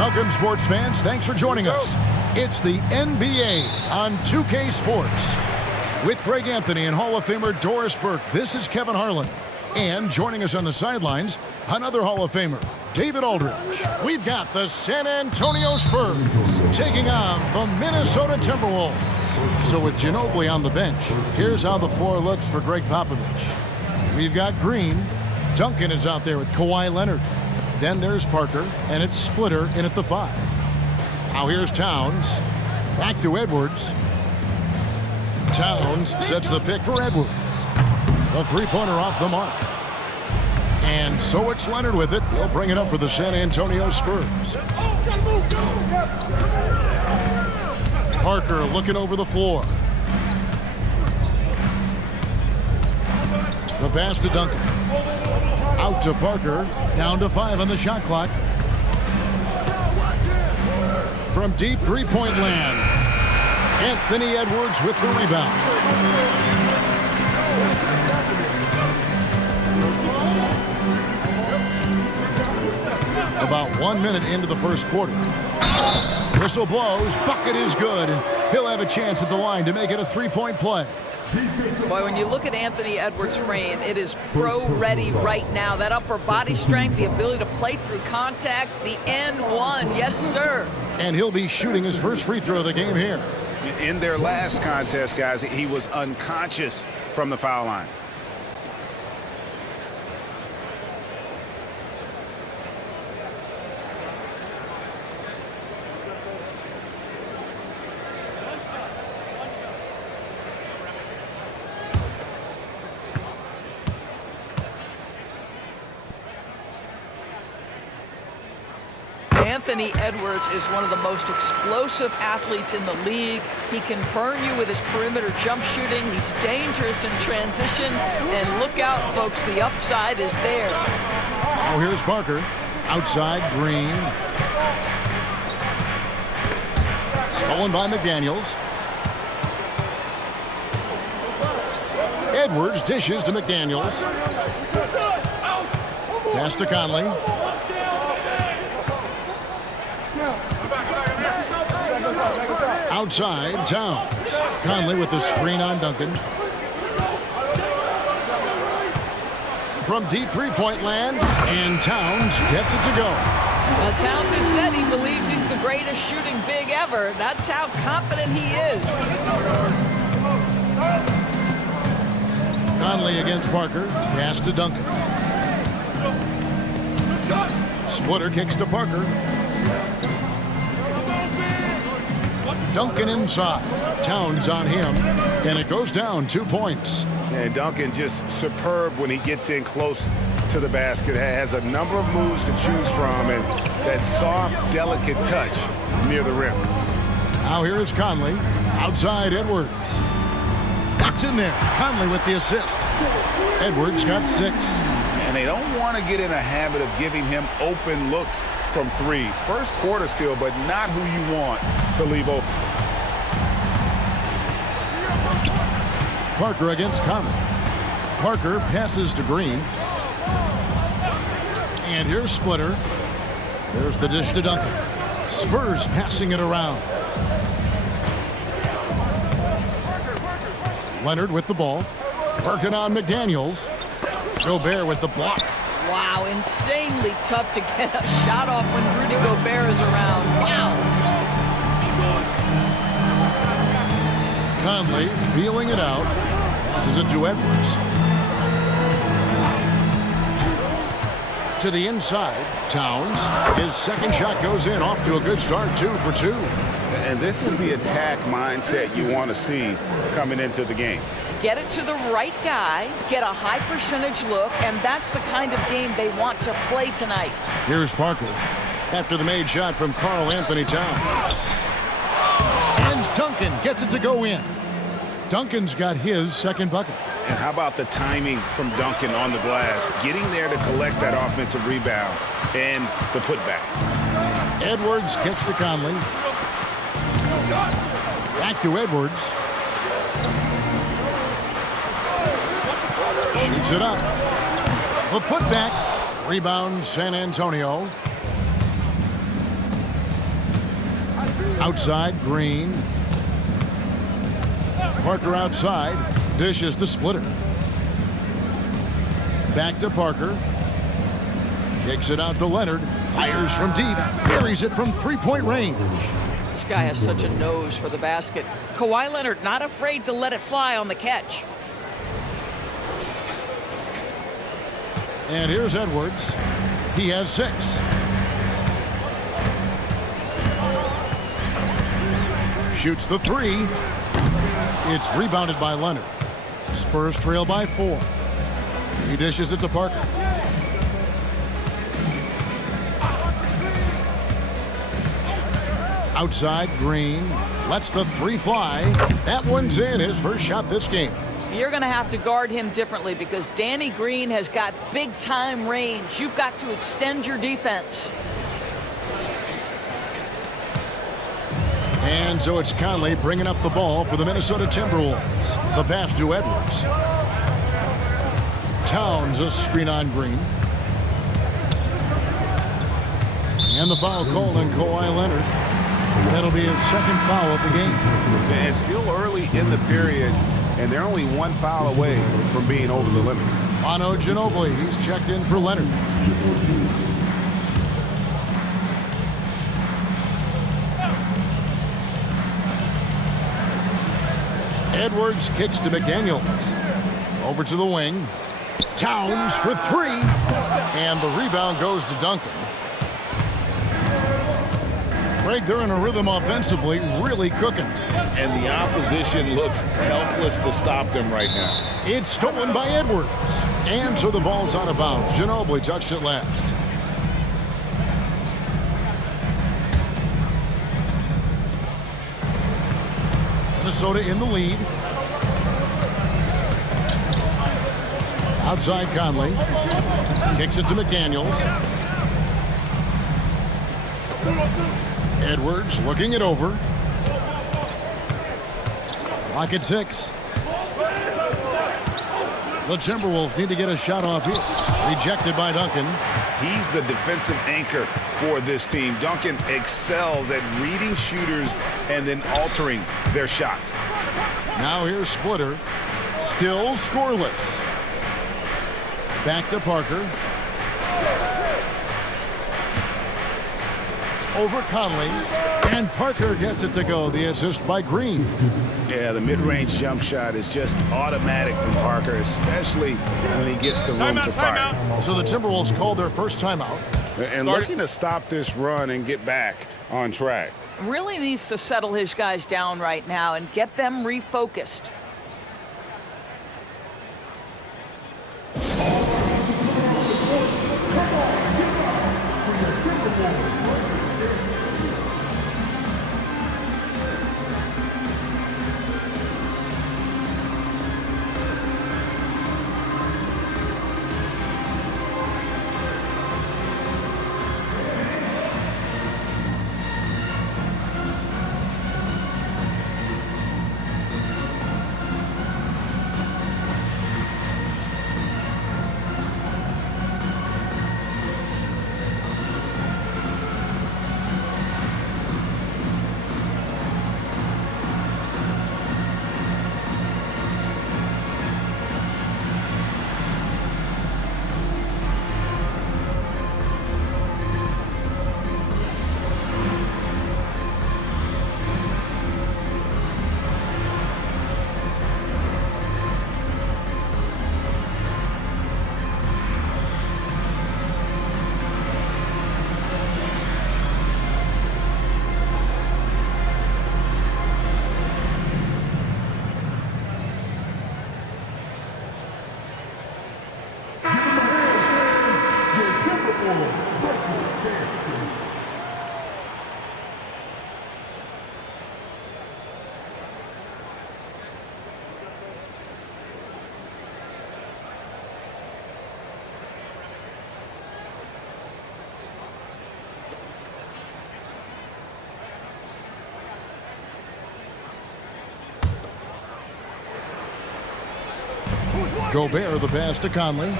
Welcome, sports fans. Thanks for joining us. It's the NBA on 2K Sports. With Greg Anthony and Hall of Famer Doris Burke, this is Kevin Harlan. And joining us on the sidelines, another Hall of Famer, David Aldridge. We've got the San Antonio Spurs taking on the Minnesota Timberwolves. So with Ginobili on the bench, here's how the floor looks for Greg Popovich. We've got Green. Duncan is out there with Kawhi Leonard. Then there's Parker, and it's Splitter in at the 5. Now here's Towns. Back to Edwards. Towns sets the pick for Edwards. The three-pointer off the mark. And so it's Leonard with it. He'll bring it up for the San Antonio Spurs. Parker looking over the floor. The pass to Duncan. Out to Parker. Down to 5 on the shot clock. From deep three-point land, Anthony Edwards with the rebound. About 1 minute into the first quarter. Whistle blows, bucket is good, and he'll have a chance at the line to make it a three-point play. Boy, when you look at Anthony Edwards' frame, it is pro-ready right now. That upper body strength, the ability to play through contact, the and one, yes, sir. And he'll be shooting his first free throw of the game here. In their last contest, guys, he was unconscious from the foul line. Anthony Edwards is one of the most explosive athletes in the league. He can burn you with his perimeter jump shooting. He's dangerous in transition. And look out, folks, the upside is there. Oh, here's Parker. Outside, Green. Stolen by McDaniels. Edwards dishes to McDaniels. Pass to Conley. Outside, Towns. Conley with the screen on Duncan. From deep three-point land, and Towns gets it to go. Well, Towns has said he believes he's the greatest shooting big ever. That's how confident he is. Conley against Parker. Pass to Duncan. Splitter kicks to Parker. Duncan inside. Towns on him. And it goes down 2 points. And Duncan just superb when he gets in close to the basket. Has a number of moves to choose from. And that soft, delicate touch near the rim. Now here is Conley. Outside Edwards. That's in there. Conley with the assist. Edwards got 6. And they don't want to get in a habit of giving him open looks from 3. First quarter still, but not who you want to leave open. Parker against Conley. Parker passes to Green. And here's Splitter. There's the dish to Duncan. Spurs passing it around. Leonard with the ball. Working on McDaniels. Gobert with the block. Wow, insanely tough to get a shot off when Rudy Gobert is around. Wow. Conley feeling it out. Passes it to Edwards. To the inside, Towns. His second shot goes in, off to a good start, 2 for 2. And this is the attack mindset you want to see coming into the game. Get it to the right guy, get a high percentage look, and that's the kind of game they want to play tonight. Here's Parker after the made shot from Karl Anthony Towns. And Duncan gets it to go in. Duncan's got his second bucket. And how about the timing from Duncan on the glass, getting there to collect that offensive rebound and the putback. Edwards kicks to Conley. Back to Edwards. Shoots it up. The putback. Rebound San Antonio. Outside, Green. Parker outside. Dishes to Splitter. Back to Parker. Kicks it out to Leonard. Fires from deep. Buries it from three-point range. This guy has such a nose for the basket. Kawhi Leonard not afraid to let it fly on the catch. And here's Edwards. He has 6. Shoots the 3. It's rebounded by Leonard. Spurs trail by 4. He dishes it to Parker. Outside, Green lets the 3 fly. That one's in, his first shot this game. You're going to have to guard him differently because Danny Green has got big-time range. You've got to extend your defense. And so it's Conley bringing up the ball for the Minnesota Timberwolves. The pass to Edwards. Towns a screen on Green. And the foul called on Kawhi Leonard. That'll be his second foul of the game. And it's still early in the period, and they're only 1 foul away from being over the limit. Manu Ginobili, he's checked in for Leonard. Edwards kicks to McDaniels. Over to the wing. Towns for 3. And the rebound goes to Duncan. Greg, they're in a rhythm offensively, really cooking. And the opposition looks helpless to stop them right now. It's stolen by Edwards. And so the ball's out of bounds. Ginobili touched it last. Minnesota in the lead. Outside Conley. Kicks it to McDaniels. Edwards looking it over. Clock at 6. The Timberwolves need to get a shot off here. Rejected by Duncan. He's the defensive anchor for this team. Duncan excels at reading shooters and then altering their shots. Now here's Splitter. Still scoreless. Back to Parker. Over Conley. And Parker gets it to go. The assist by Green. Yeah, the mid-range jump shot is just automatic from Parker, especially when he gets the room to fire. So the Timberwolves called their first timeout. And looking to stop this run and get back on track. Really needs to settle his guys down right now and get them refocused. Gobert the pass to Conley.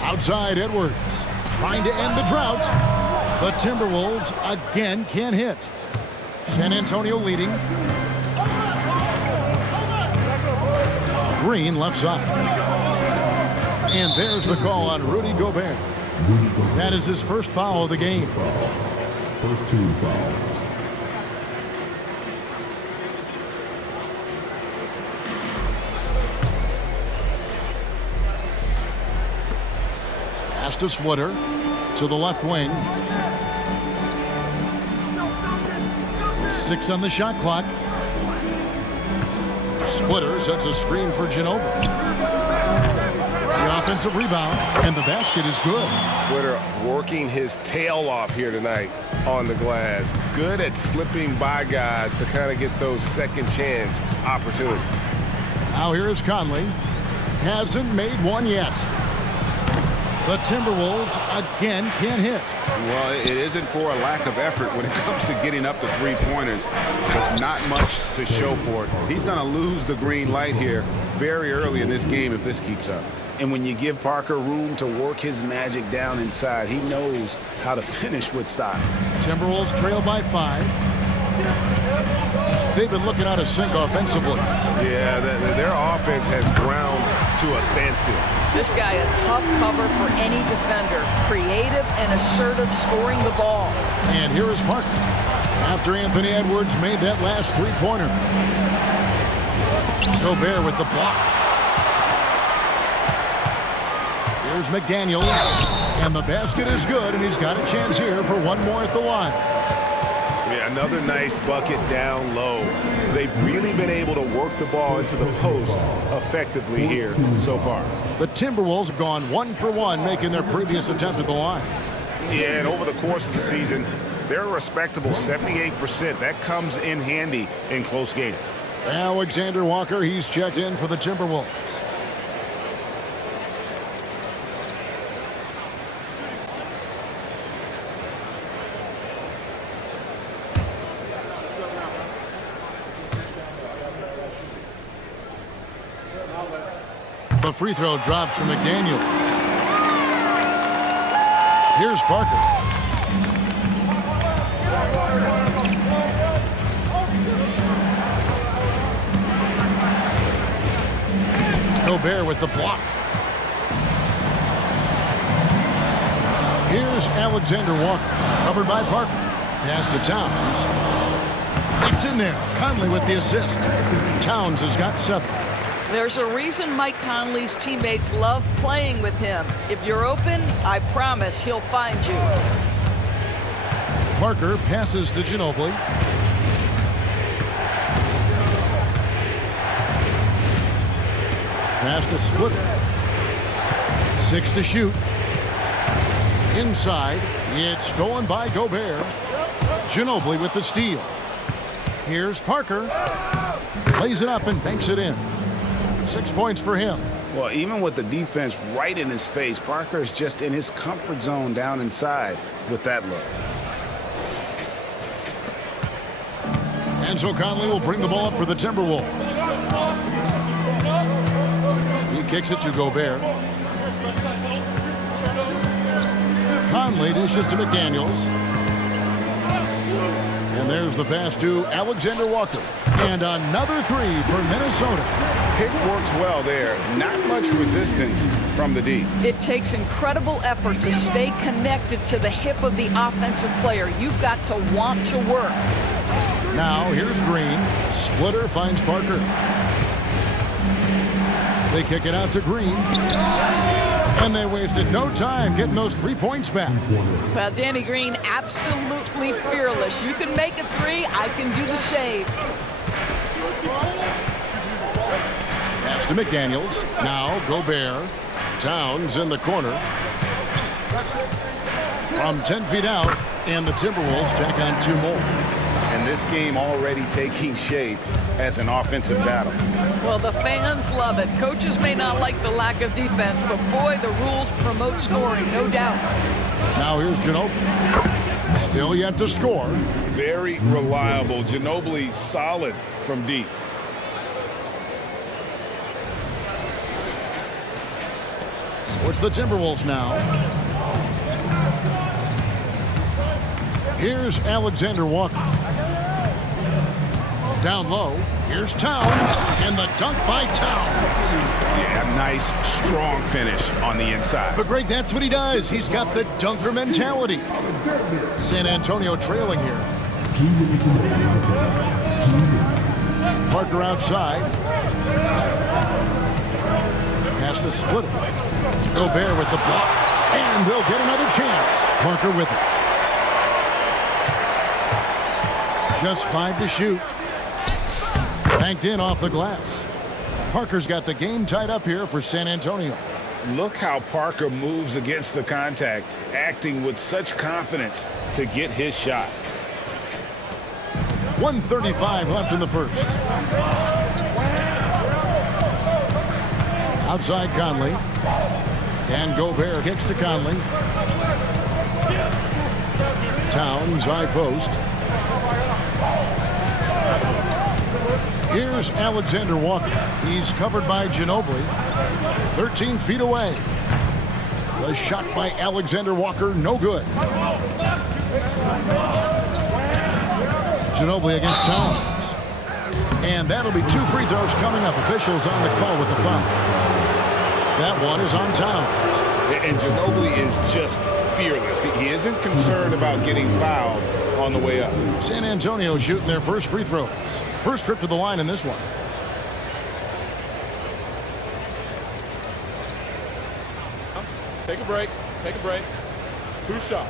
Outside Edwards. trying to end the drought. The Timberwolves again can't hit. San Antonio leading. Green left side. And there's the call on Rudy Gobert. That is his first foul of the game. First team foul. Pass to Splitter to the left wing. 6 on the shot clock. Splitter sets a screen for Ginobili. The offensive rebound, and the basket is good. Splitter working his tail off here tonight on the glass. Good at slipping by guys to kind of get those second chance opportunities. Now here is Conley. Hasn't made one yet. The Timberwolves again can't hit. Well, it isn't for a lack of effort when it comes to getting up the three-pointers, but not much to show for it. He's going to lose the green light here very early in this game if this keeps up. And when you give Parker room to work his magic down inside, he knows how to finish with style. Timberwolves trail by 5. They've been looking out of sync offensively. Yeah, their offense has ground to a standstill. This guy a tough cover for any defender. Creative and assertive scoring the ball. And here is Parker. After Anthony Edwards made that last three-pointer. Gobert with the block. Here's McDaniels. And the basket is good, and he's got a chance here for one more at the line. Yeah, another nice bucket down low. They've really been able to work the ball into the post effectively here so far. The Timberwolves have gone 1 for 1, making their previous attempt at the line. Yeah, and over the course of the season, they're a respectable 78%. That comes in handy in close games. Alexander Walker, he's checked in for the Timberwolves. The free throw drops from McDaniels. Here's Parker. Gobert with the block. Here's Alexander Walker, covered by Parker. Pass to Towns. It's in there. Conley with the assist. Towns has got 7. There's a reason Mike Conley's teammates love playing with him. If you're open, I promise he'll find you. Parker passes to Ginobili. Pass to Splitter. 6 to shoot. Inside. It's stolen by Gobert. Ginobili with the steal. Here's Parker. Plays it up and banks it in. 6 points for him. Well, even with the defense right in his face, Parker is just in his comfort zone down inside with that look. And so Conley will bring the ball up for the Timberwolves. He kicks it to Gobert. Conley dishes to McDaniels. And there's the pass to Alexander Walker. And another 3 for Minnesota. Pick works well there. Not much resistance from the D. It takes incredible effort to stay connected to the hip of the offensive player. You've got to want to work. Now here's Green. Splitter finds Parker. They kick it out to Green. And they wasted no time getting those 3 points back. Well, Danny Green, absolutely fearless. You can make a 3, I can do the same. Pass to McDaniels. Now Gobert. Towns in the corner. From 10 feet out, and the Timberwolves tack on 2 more. And this game already taking shape as an offensive battle. Well, the fans love it. Coaches may not like the lack of defense, but boy, the rules promote scoring, no doubt. Now here's Ginobili. Still yet to score. Very reliable. Ginobili solid from deep. So it's the Timberwolves now. Here's Alexander Walker. Down low. Here's Towns. And the dunk by Towns. Yeah, a nice, strong finish on the inside. But Greg, that's what he does. He's got the dunker mentality. San Antonio trailing here. Parker outside. Has to split it. Gobert with the block. And they'll get another chance. Parker with it. Just 5 to shoot. Banked in off the glass. Parker's got the game tied up here for San Antonio. Look how Parker moves against the contact, acting with such confidence to get his shot. 1:35 left in the first. Outside Conley. And Gobert kicks to Conley. Towns, high post. Here's Alexander Walker. He's covered by Ginobili. 13 feet away. The shot by Alexander Walker, no good. Ginobili against Towns. And that'll be 2 free throws coming up. Officials on the call with the foul. That one is on Towns. And Ginobili is just fearless. He isn't concerned about getting fouled on the way up. San Antonio shooting their first free throws. First trip to the line in this one. Take a break. Take a break. 2 shots.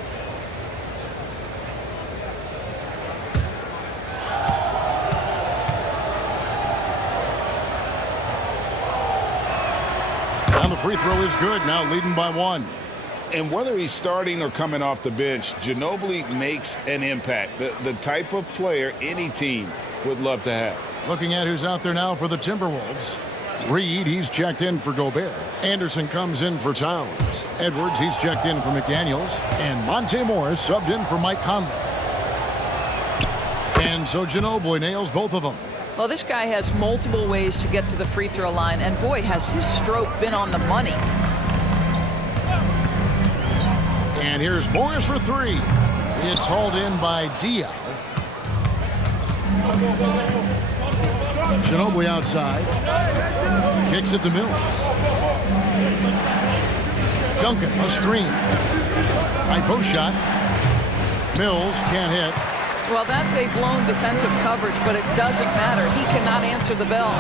And the free throw is good. Now leading by 1. And whether he's starting or coming off the bench, Ginobili makes an impact. The type of player any team would love to have. Looking at who's out there now for the Timberwolves. Reed, he's checked in for Gobert. Anderson comes in for Towns. Edwards, he's checked in for McDaniels. And Monte Morris subbed in for Mike Conley. And so Ginobili nails both of them. Well, this guy has multiple ways to get to the free throw line, and boy, has his stroke been on the money. And here's Morris for 3. It's hauled in by Diaw. Ginobili outside. Kicks it to Mills. Duncan, a screen. Right post shot. Mills can't hit. Well, that's a blown defensive coverage, but it doesn't matter. He cannot answer the bell.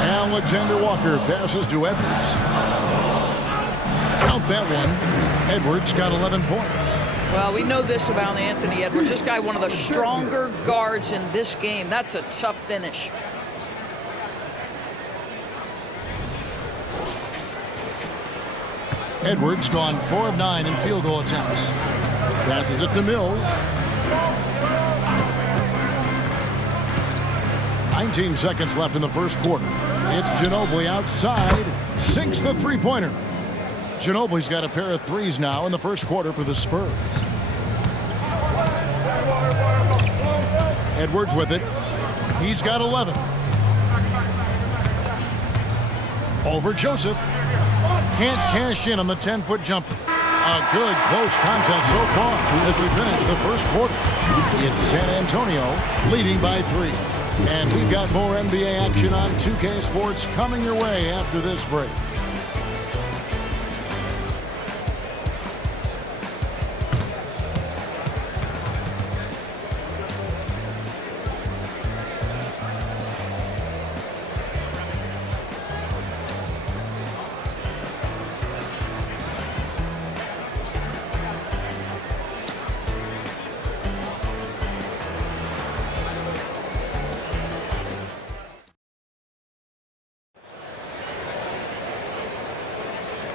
Alexander Walker passes to Edwards. Count that one. Edwards got 11 points. Well, we know this about Anthony Edwards. This guy, one of the stronger guards in this game. That's a tough finish. Edwards gone 4 of 9 in field goal attempts. Passes it to Mills. 19 seconds left in the first quarter. It's Ginobili outside. Sinks the three-pointer. Ginobili's got a pair of threes now in the first quarter for the Spurs. Edwards with it. He's got 11. Over Joseph. Can't cash in on the 10-foot jumper. A good close contest so far as we finish the first quarter. It's San Antonio leading by 3. And we've got more NBA action on 2K Sports coming your way after this break.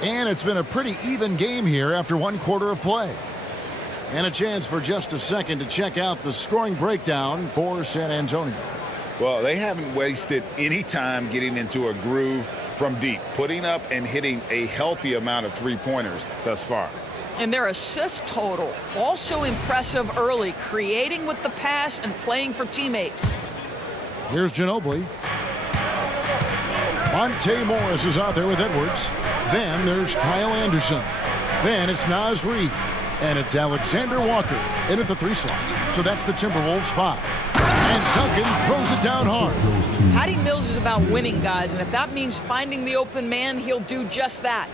And it's been a pretty even game here after 1 quarter of play. And a chance for just a second to check out the scoring breakdown for San Antonio. Well, they haven't wasted any time getting into a groove from deep, putting up and hitting a healthy amount of three-pointers thus far. And their assist total, also impressive early, creating with the pass and playing for teammates. Here's Ginobili. Monte Morris is out there with Edwards. Then there's Kyle Anderson. Then it's Naz Reid. And it's Alexander Walker in at the 3 slot. So that's the Timberwolves 5. And Duncan throws it down hard. Patty Mills is about winning, guys, and if that means finding the open man, he'll do just that.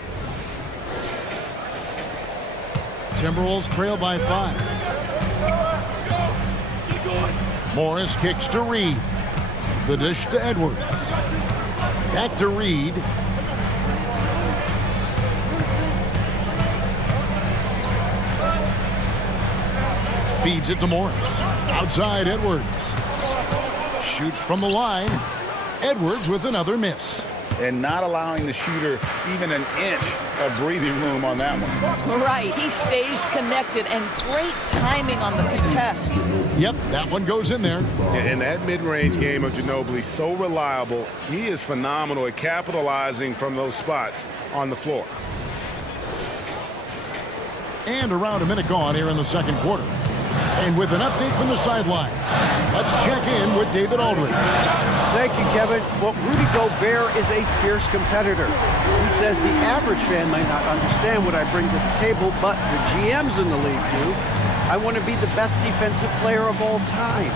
Timberwolves trail by 5. Morris kicks to Reed. The dish to Edwards. Back to Reed. Feeds it to Morris. Outside Edwards. Shoots from the line. Edwards with another miss. And not allowing the shooter even an inch of breathing room on that one. Right, he stays connected, and great timing on the contest. Yep, that one goes in there. And that mid-range game of Ginobili, so reliable. He is phenomenal at capitalizing from those spots on the floor. And around a minute gone here in the second quarter. And with an update from the sideline, let's check in with David Aldridge. Thank you, Kevin. Well, Rudy Gobert is a fierce competitor. He says the average fan might not understand what I bring to the table, but the GMs in the league do. I want to be the best defensive player of all time.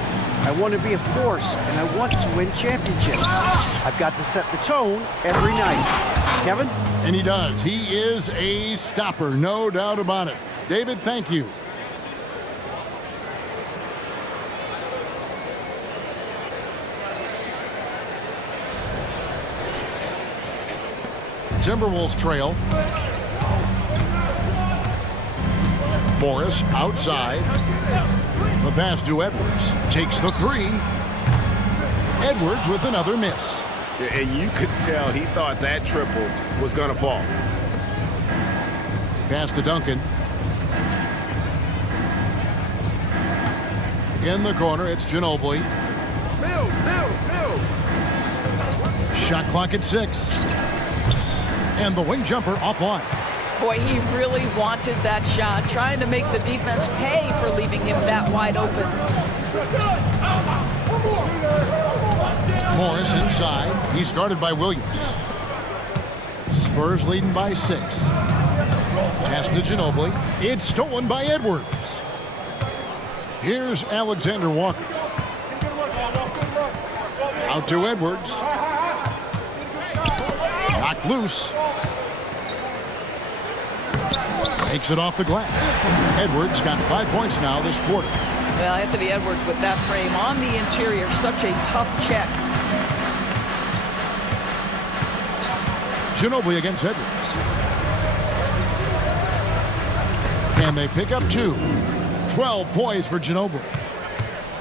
I want to be a force, and I want to win championships. I've got to set the tone every night. Kevin? And he does. He is a stopper, no doubt about it. David, thank you. Timberwolves trail. Morris outside. The pass to Edwards. Takes the 3. Edwards with another miss. And you could tell he thought that triple was going to fall. Pass to Duncan. In the corner, it's Ginobili. Shot clock at 6. And the wing jumper offline. Boy, he really wanted that shot, trying to make the defense pay for leaving him that wide open. Morris inside. He's guarded by Williams. Spurs leading by 6. Pass to Ginobili. It's stolen by Edwards. Here's Alexander Walker. Out to Edwards. Knocked loose. Takes it off the glass. Edwards got 5 points now this quarter. Well, Anthony Edwards with that frame on the interior, such a tough check. Ginobili against Edwards. And they pick up 2. 12 points for Ginobili.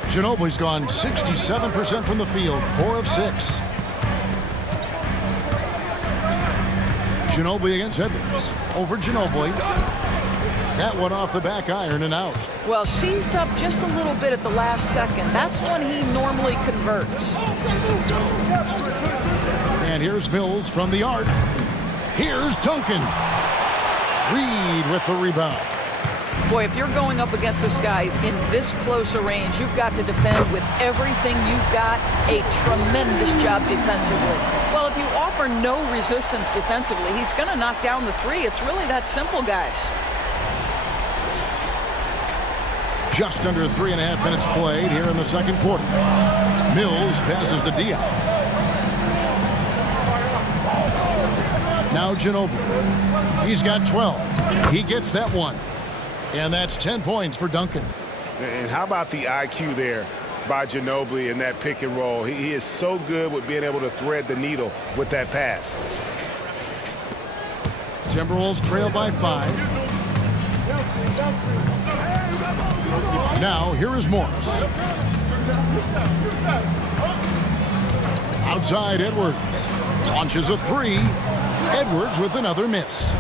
Ginobili's gone 67% from the field, 4 of 6. Ginobili against Edwards. Over Ginobili. That one off the back iron and out. Well, seized up just a little bit at the last second. That's when he normally converts. And here's Mills from the arc. Here's Duncan. Reed with the rebound. Boy, if you're going up against this guy in this close a range, you've got to defend with everything you've got. A tremendous job defensively. Well, if you offer no resistance defensively, he's going to knock down the 3. It's really that simple, guys. Just under 3.5 minutes played here in the second quarter. Mills passes to Dion. Now Ginobili. He's got 12. He gets that one. And that's 10 points for Duncan. And how about the IQ there by Ginobili in that pick and roll? He is so good with being able to thread the needle with that pass. Timberwolves trail by 5. Now here is Morris. Outside Edwards. Launches a 3. Edwards with another miss.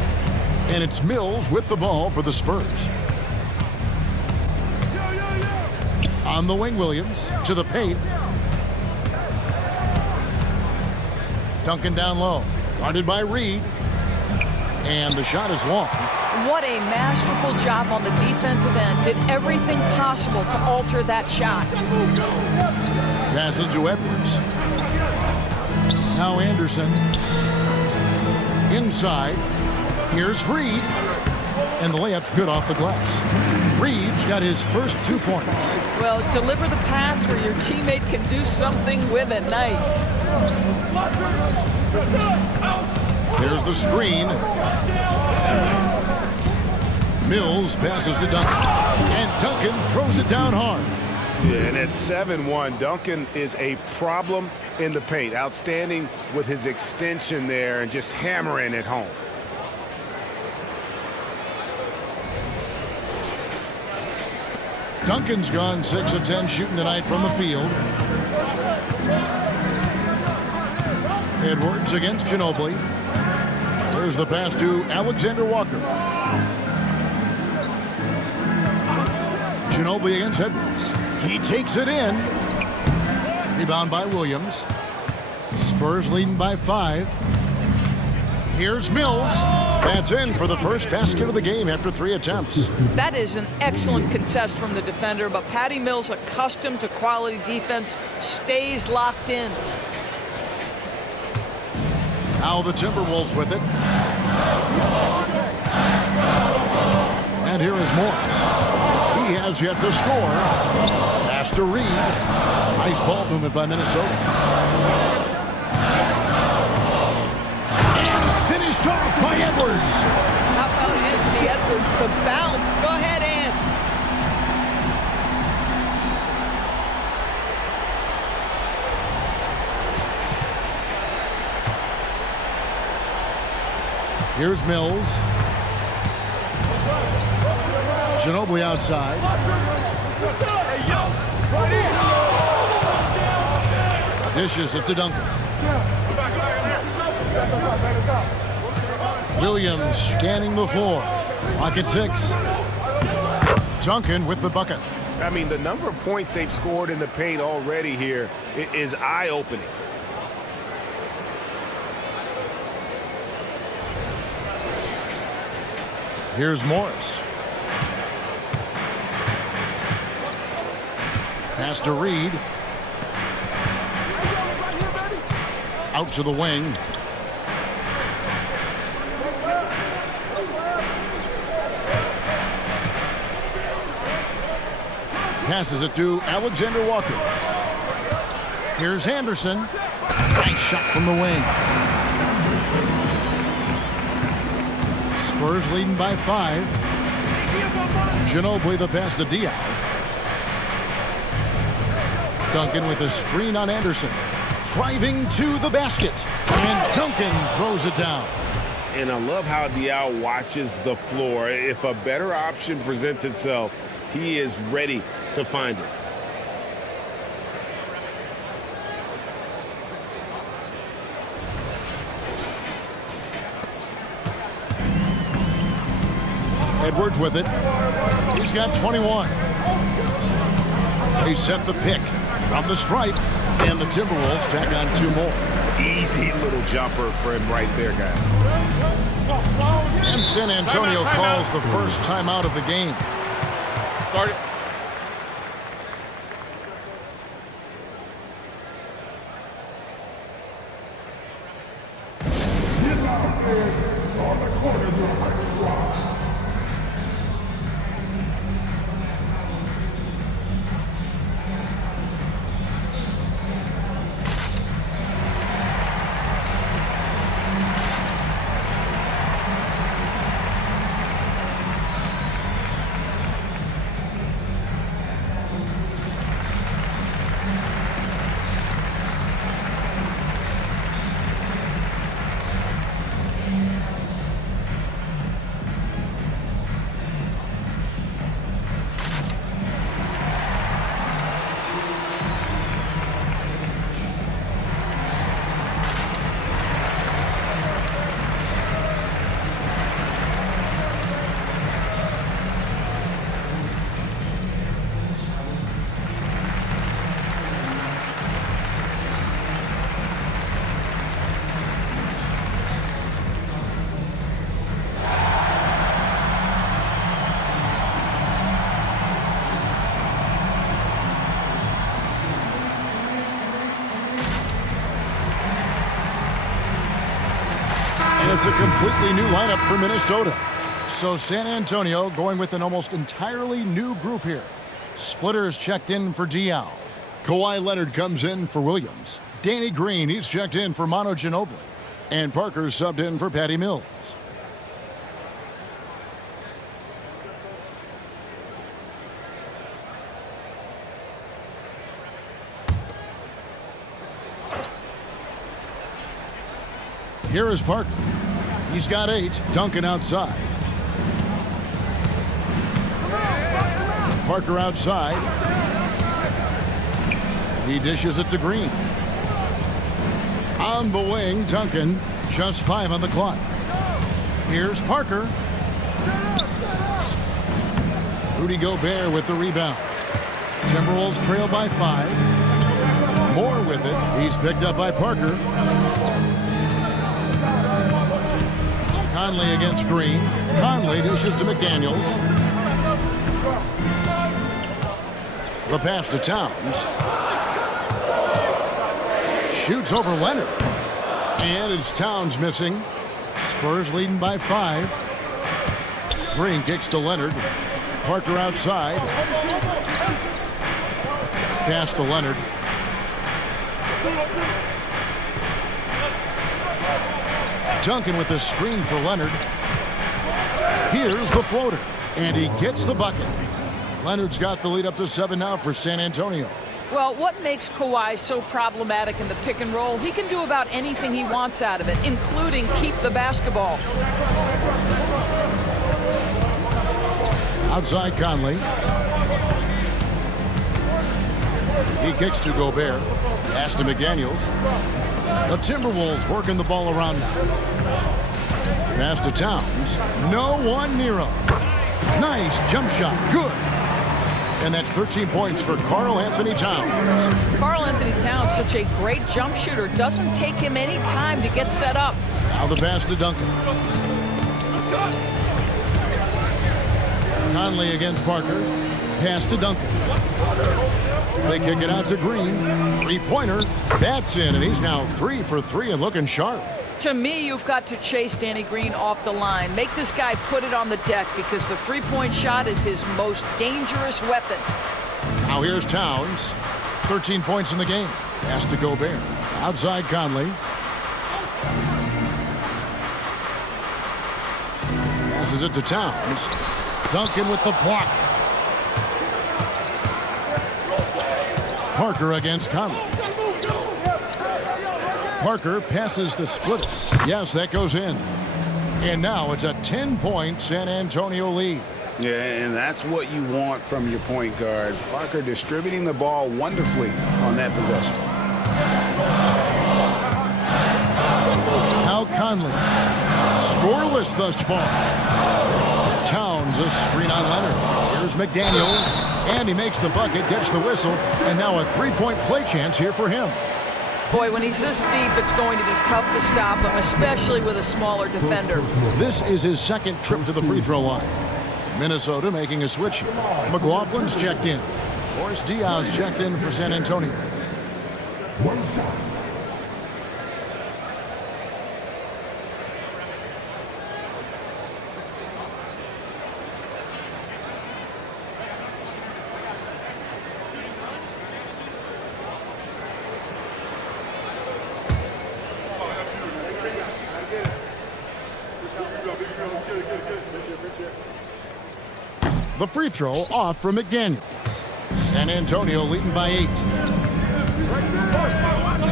And it's Mills with the ball for the Spurs. On the wing, Williams to the paint. Duncan down low. Guarded by Reed. And the shot is long. What a masterful job on the defensive end. Did everything possible to alter that shot. Passes to Edwards. Now Anderson. Inside. Here's Reed. And the layup's good off the glass. Reeves got his first 2 points. Well, deliver the pass where your teammate can do something with it. Nice. There's the screen. Mills passes to Duncan. And Duncan throws it down hard. Yeah, and at 7-1, Duncan is a problem in the paint. Outstanding with his extension there and just hammering it home. Duncan's gone 6 of 10 shooting tonight from the field. Edwards against Ginobili. There's the pass to Alexander Walker. Ginobili against Edwards. He takes it in. Rebound by Williams. Spurs leading by 5. Here's Mills. That's in for the first basket of the game after 3 attempts. That is an excellent contest from the defender, but Patty Mills, accustomed to quality defense, stays locked in. Now the Timberwolves with it. And here is Morris. He has yet to score. Pass to Reed. Nice ball movement by Minnesota. And finished off by Edwards. How about Anthony Edwards, the bounce? Go ahead, Ant. Here's Mills. Ginobili outside. Dishes it to Duncan. Williams scanning the floor. Pocket 6. Duncan with the bucket. I mean, the number of points they've scored in the paint already here is eye-opening. Here's Morris. Pass to Reed. Out to the wing. Passes it to Alexander Walker. Here's Henderson. Nice shot from the wing. Spurs leading by 5. Ginobili the pass to Diaz. Duncan with a screen on Anderson. Driving to the basket. And Duncan throws it down. And I love how Diaz watches the floor. If a better option presents itself, he is ready to find it. Edwards with it. He's got 21. They set the pick from the stripe, and the Timberwolves tack on 2 more. Easy little jumper for him right there, guys. And San Antonio calls the first timeout of the game. Start it. And it's a completely new lineup for Minnesota. So San Antonio going with an almost entirely new group here. Splitters checked in for Diaw. Kawhi Leonard comes in for Williams. Danny Green, he's checked in for Manu Ginobili. And Parker's subbed in for Patty Mills. Here is Parker. He's got 8. Duncan outside. Parker outside. He dishes it to Green. On the wing, Duncan. Just 5 on the clock. Here's Parker. Rudy Gobert with the rebound. Timberwolves trail by 5. Moore with it. He's picked up by Parker. Conley against Green. Conley dishes to McDaniels. The pass to Towns. Shoots over Leonard. And it's Towns missing. Spurs leading by 5. Green kicks to Leonard. Parker outside. Pass to Leonard. Duncan with the screen for Leonard. Here's the floater. And he gets the bucket. Leonard's got the lead up to 7 now for San Antonio. Well, what makes Kawhi so problematic in the pick and roll? He can do about anything he wants out of it, including keep the basketball. Outside Conley. He kicks to Gobert. Pass to McDaniels. The Timberwolves working the ball around now. Pass to Towns. No one near him. Nice jump shot. Good. And that's 13 points for Karl Anthony Towns. Karl Anthony Towns, such a great jump shooter. Doesn't take him any time to get set up. Now the pass to Duncan. Conley against Parker. Pass to Duncan. They kick it out to Green. 3-pointer. That's in, and he's now 3 for 3 and looking sharp. To me, you've got to chase Danny Green off the line. Make this guy put it on the deck because the three-point shot is his most dangerous weapon. Now here's Towns. 13 points in the game. Pass to Gobert. Outside Conley. Passes it to Towns. Duncan with the block. Parker against Conley. Parker passes to Splitter. Yes, that goes in. And now it's a 10-point San Antonio lead. Yeah, and that's what you want from your point guard. Parker distributing the ball wonderfully on that possession. Now Conley. Scoreless thus far. Towns a screen on Leonard. Here's McDaniels. And he makes the bucket, gets the whistle, and now a 3-point play chance here for him. Boy, when he's this deep, it's going to be tough to stop him, especially with a smaller defender. This is his second trip to the free throw line. Minnesota making a switch here. McLaughlin's checked in. Boris Diaw's checked in for San Antonio. The free throw off from McDaniels. San Antonio leading by 8.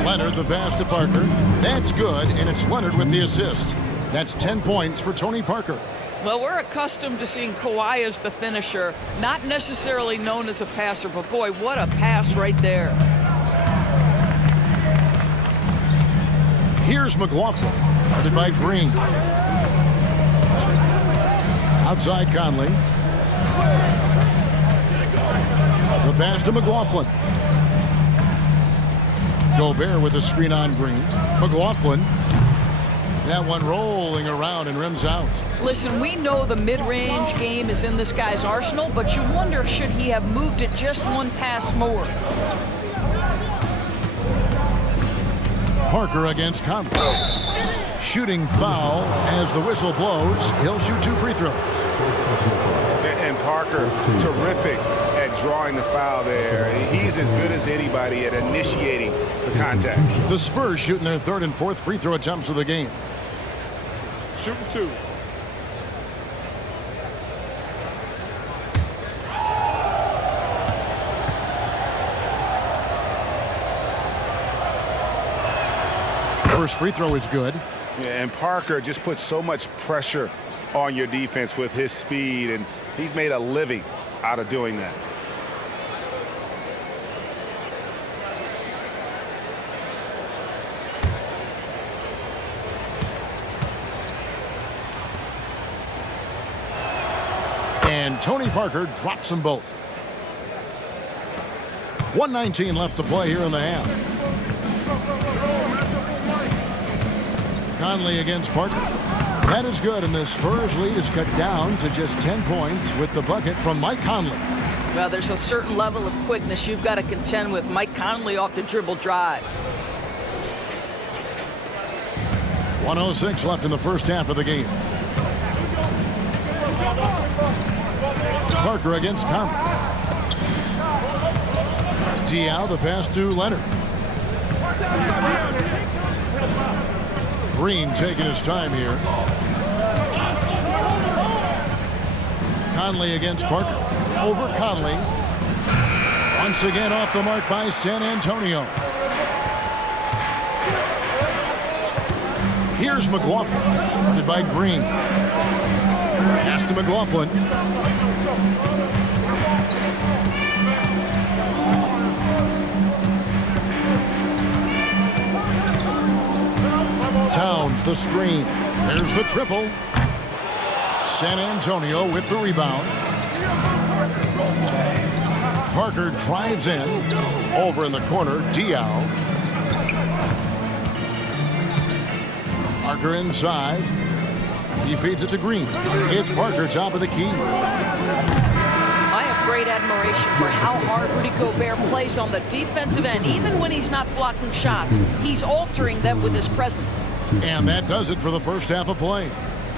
Leonard the pass to Parker. That's good, and it's Leonard with the assist. That's 10 points for Tony Parker. Well, we're accustomed to seeing Kawhi as the finisher, not necessarily known as a passer, but boy, what a pass right there. Here's McLaughlin, guarded by Green. Outside Conley. The pass to McLaughlin. Gobert with a screen on Green. McLaughlin. That one rolling around and rims out. Listen, we know the mid-range game is in this guy's arsenal, but you wonder, should he have moved it just one pass more? Parker against Conley. Shooting foul as the whistle blows. He'll shoot 2 free throws. And Parker, terrific at drawing the foul there. He's as good as anybody at initiating the contact. The Spurs shooting their 3rd and 4th free throw attempts of the game. Shooting 2. First free throw is good. Yeah, and Parker just puts so much pressure on your defense with his speed, and he's made a living out of doing that. And Tony Parker drops them both. 1:19 left to play here in the half. Conley against Parker. That is good, and the Spurs lead is cut down to just 10 points with the bucket from Mike Conley. Well, there's a certain level of quickness you've got to contend with. Mike Conley off the dribble drive. 1:06 left in the first half of the game. Parker against Conley. Diaw, the pass to Leonard. Green taking his time here. Conley against Parker. Over Conley. Once again off the mark by San Antonio. Here's McLaughlin. Guarded by Green. Pass to McLaughlin. Towns the screen. There's the triple. San Antonio with the rebound. Parker drives in. Over in the corner, Diaw. Parker inside. He feeds it to Green. It's Parker top of the key. I have great admiration for how hard Rudy Gobert plays on the defensive end. Even when he's not blocking shots, he's altering them with his presence. And that does it for the first half of play.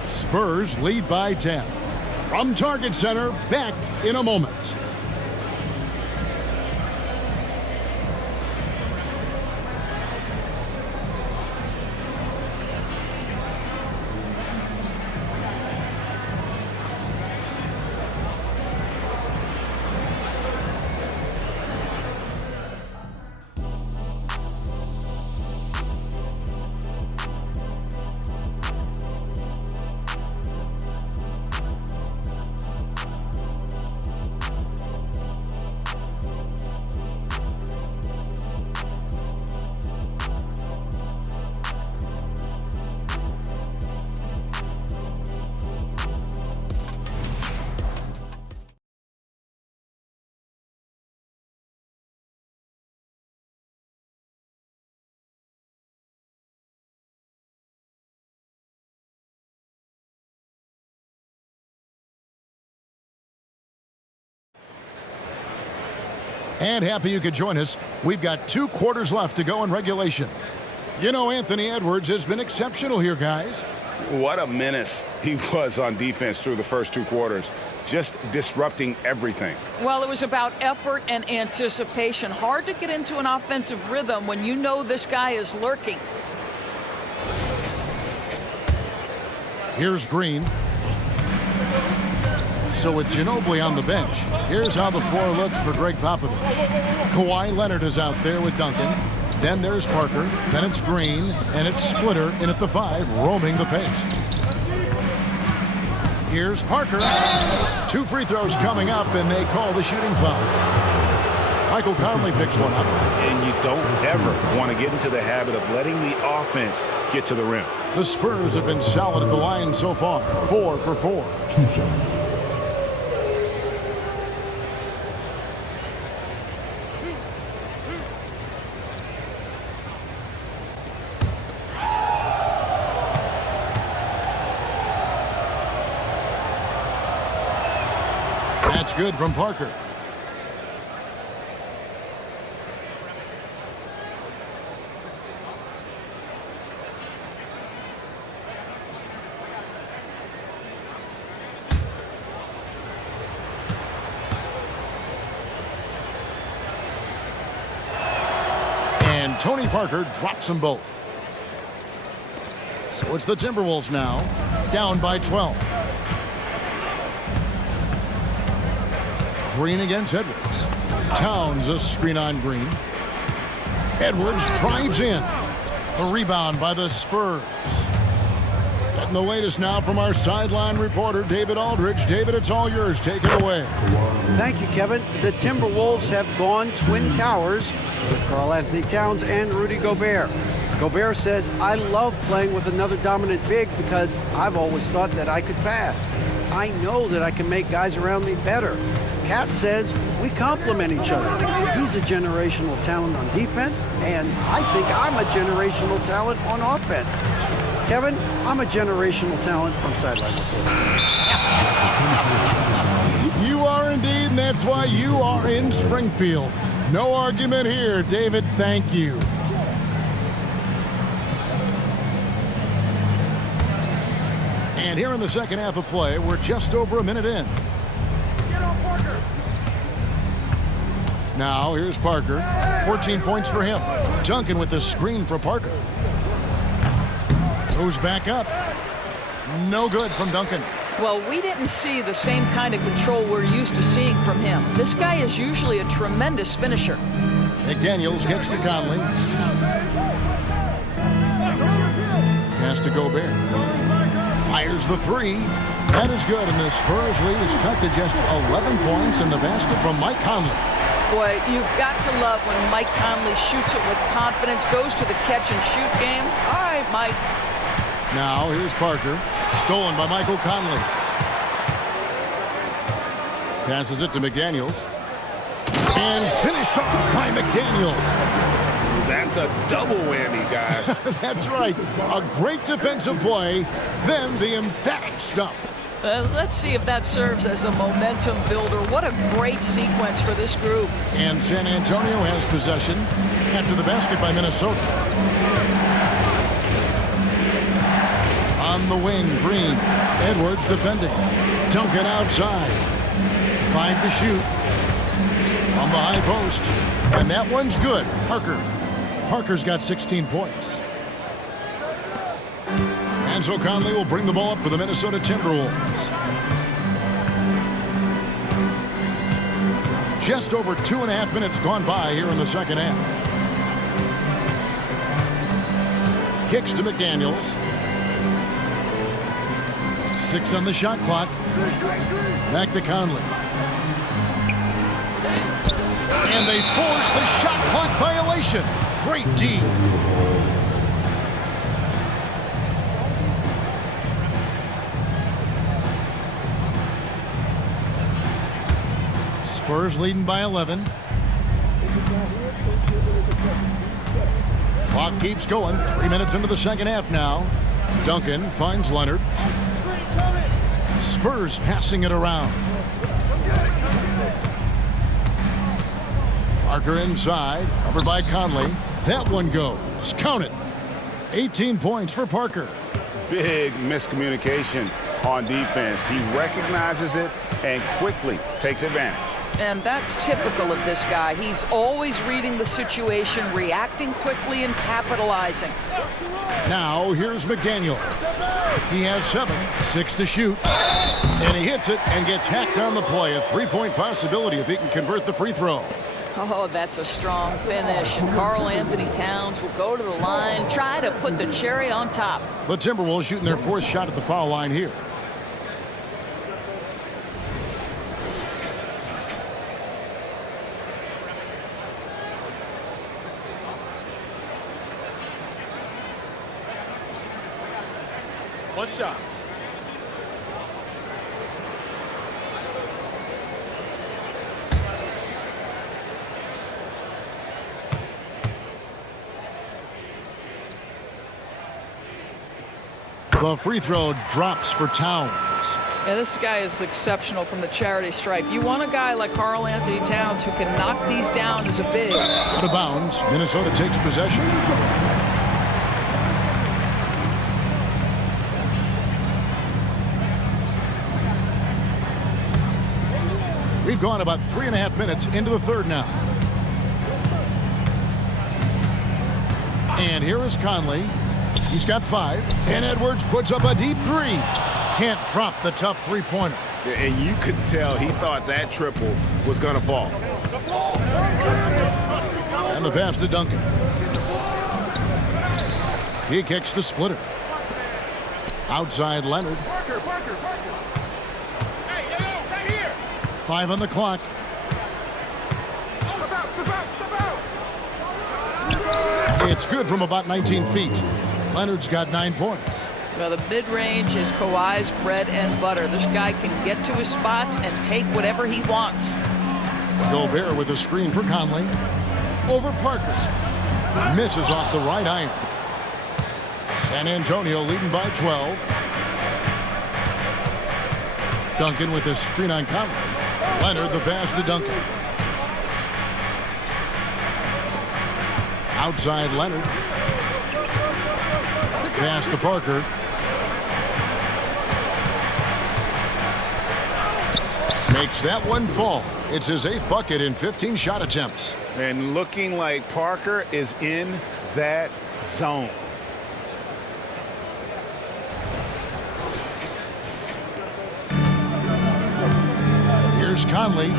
Spurs lead by 10. From Target Center, back in a moment. And happy you could join us. We've got 2 quarters left to go in regulation. You know, Anthony Edwards has been exceptional here, guys. What a menace he was on defense through the first 2 quarters, just disrupting everything. Well, it was about effort and anticipation. Hard to get into an offensive rhythm when you know this guy is lurking. Here's Green. So with Ginobili on the bench, here's how the floor looks for Greg Popovich. Kawhi Leonard is out there with Duncan. Then there's Parker. Then it's Green. And it's Splitter in at the 5, roaming the paint. Here's Parker. 2 free throws coming up, and they call the shooting foul. Michael Conley picks one up. And you don't ever want to get into the habit of letting the offense get to the rim. The Spurs have been solid at the line so far. 4 for 4. 2 shots. That's good from Parker. and Tony Parker drops them both. So it's the Timberwolves now, down by 12. Green against Edwards. Towns a screen on Green. Edwards drives in. A rebound by the Spurs. Getting the latest now from our sideline reporter, David Aldridge. David, it's all yours. Take it away. Thank you, Kevin. The Timberwolves have gone Twin Towers with Karl-Anthony Towns and Rudy Gobert. Gobert says, I love playing with another dominant big because I've always thought that I could pass. I know that I can make guys around me better. Cat says we complement each other. He's a generational talent on defense, and I think I'm a generational talent on offense. Kevin, I'm a generational talent on sideline reporting. You are indeed, and that's why you are in Springfield. No argument here, David. Thank you. And here in the second half of play, we're just over a minute in. Now, here's Parker. 14 points for him. Duncan with the screen for Parker. Goes back up. No good from Duncan. Well, we didn't see the same kind of control we're used to seeing from him. This guy is usually a tremendous finisher. McDaniels gets to Conley. Pass to Gobert. Fires the three. That is good, and the Spurs lead is cut to just 11 points in the basket from Mike Conley. Boy, you've got to love when Mike Conley shoots it with confidence, goes to the catch-and-shoot game. All right, Mike. Now, here's Parker. Stolen by Michael Conley. Passes it to McDaniels. And finished off by McDaniel. That's a double whammy, guys. That's right. A great defensive play, then the emphatic stuff. Let's see if that serves as a momentum builder. What a great sequence for this group. And San Antonio has possession after the basket by Minnesota. On the wing, Green. Edwards defending. Duncan outside. 5 to shoot. From the high post. And that one's good. Parker's got 16 points. And so Conley will bring the ball up for the Minnesota Timberwolves. Just over 2.5 minutes gone by here in the second half. Kicks to McDaniels. 6 on the shot clock. Back to Conley. And they force the shot clock violation. Great D. Spurs leading by 11. Clock keeps going. 3 minutes into the second half now. Duncan finds Leonard. Spurs passing it around. Parker inside. Covered by Conley. That one goes. Count it. 18 points for Parker. Big miscommunication on defense. He recognizes it and quickly takes advantage. And that's typical of this guy. He's always reading the situation, reacting quickly, and capitalizing. Now, here's McDaniels. He has 7, 6 to shoot. And he hits it and gets hacked on the play. A 3-point possibility if he can convert the free throw. Oh, that's a strong finish. And Karl-Anthony Towns will go to the line, try to put the cherry on top. The Timberwolves shooting their 4th shot at the foul line here. One shot. The free throw drops for Towns. Yeah, this guy is exceptional from the charity stripe. You want a guy like Karl-Anthony Towns who can knock these down as a big. Out of bounds. Minnesota takes possession. We've gone about 3.5 minutes into the third now. And here is Conley. He's got 5. And Edwards puts up a deep 3. Can't drop the tough three-pointer. And you could tell he thought that triple was going to fall. And the pass to Duncan. He kicks to Splitter. Outside Leonard. 5 on the clock. It's good from about 19 feet. Leonard's got 9 points. Well, the mid-range is Kawhi's bread and butter. This guy can get to his spots and take whatever he wants. Gobert with a screen for Conley. Over Parker. Misses off the right iron. San Antonio leading by 12. Duncan with a screen on Conley. Leonard the pass to Duncan. Outside Leonard. Pass to Parker. Makes that one fall. It's his 8th bucket in 15 shot attempts. And looking like Parker is in that zone. Here's Conley.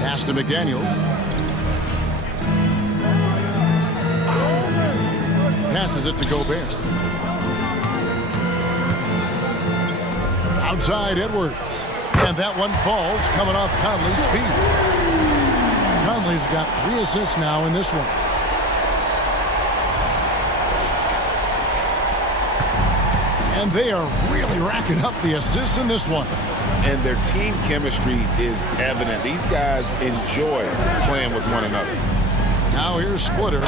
Pass to McDaniels. Passes it to Gobert. Outside Edwards. And that one falls coming off Conley's feet. Conley's got 3 assists now in this one. And they are really racking up the assists in this one. And their team chemistry is evident. These guys enjoy playing with one another. Now here's Splitter.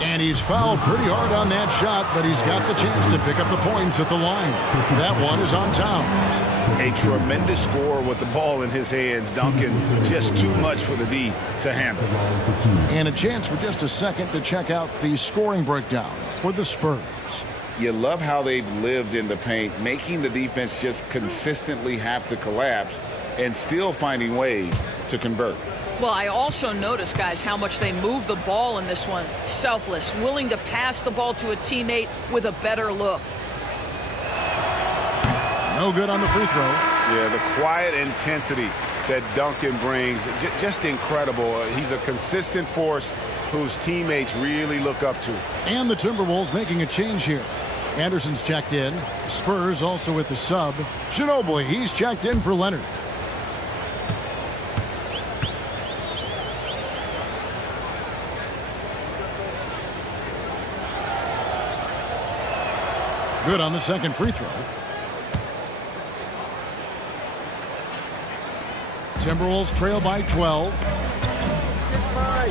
And he's fouled pretty hard on that shot, but he's got the chance to pick up the points at the line. That one is on Towns. A tremendous score with the ball in his hands. Duncan just too much for the D to handle. And a chance for just a second to check out the scoring breakdown for the Spurs. You love how they've lived in the paint, making the defense just consistently have to collapse and still finding ways to convert. Well, I also noticed, guys, how much they move the ball in this one. Selfless, willing to pass the ball to a teammate with a better look. No good on the free throw. Yeah, the quiet intensity that Duncan brings, just incredible. He's a consistent force whose teammates really look up to. And the Timberwolves making a change here. Anderson's checked in. Spurs also with the sub. Ginobili, he's checked in for Leonard. Good on the second free throw. Timberwolves trail by 12.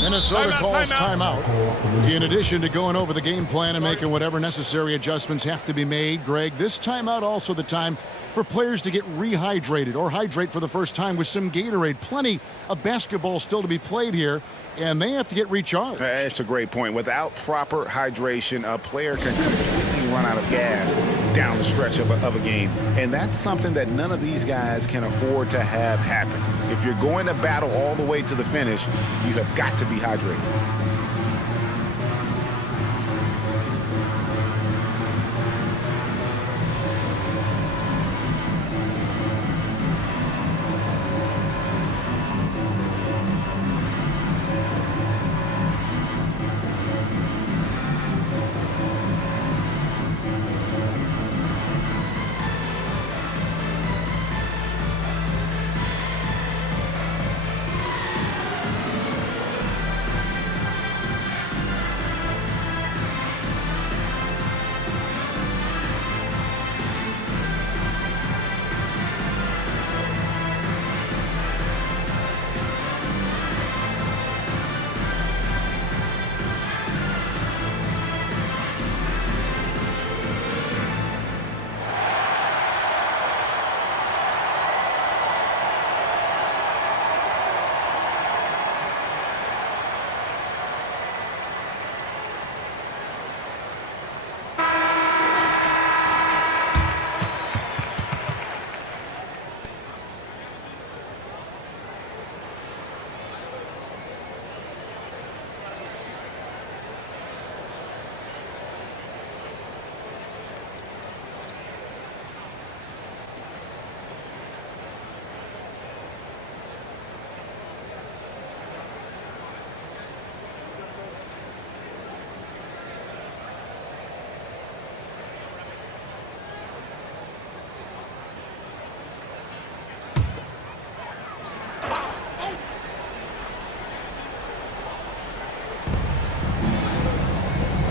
Minnesota calls timeout. In addition to going over the game plan and making whatever necessary adjustments have to be made, Greg, this timeout also the time for players to get rehydrated or hydrate for the first time with some Gatorade. Plenty of basketball still to be played here, and they have to get recharged. That's a great point. Without proper hydration, a player can completely run out of gas down the stretch of a game. And that's something that none of these guys can afford to have happen. If you're going to battle all the way to the finish, you have got to be hydrated.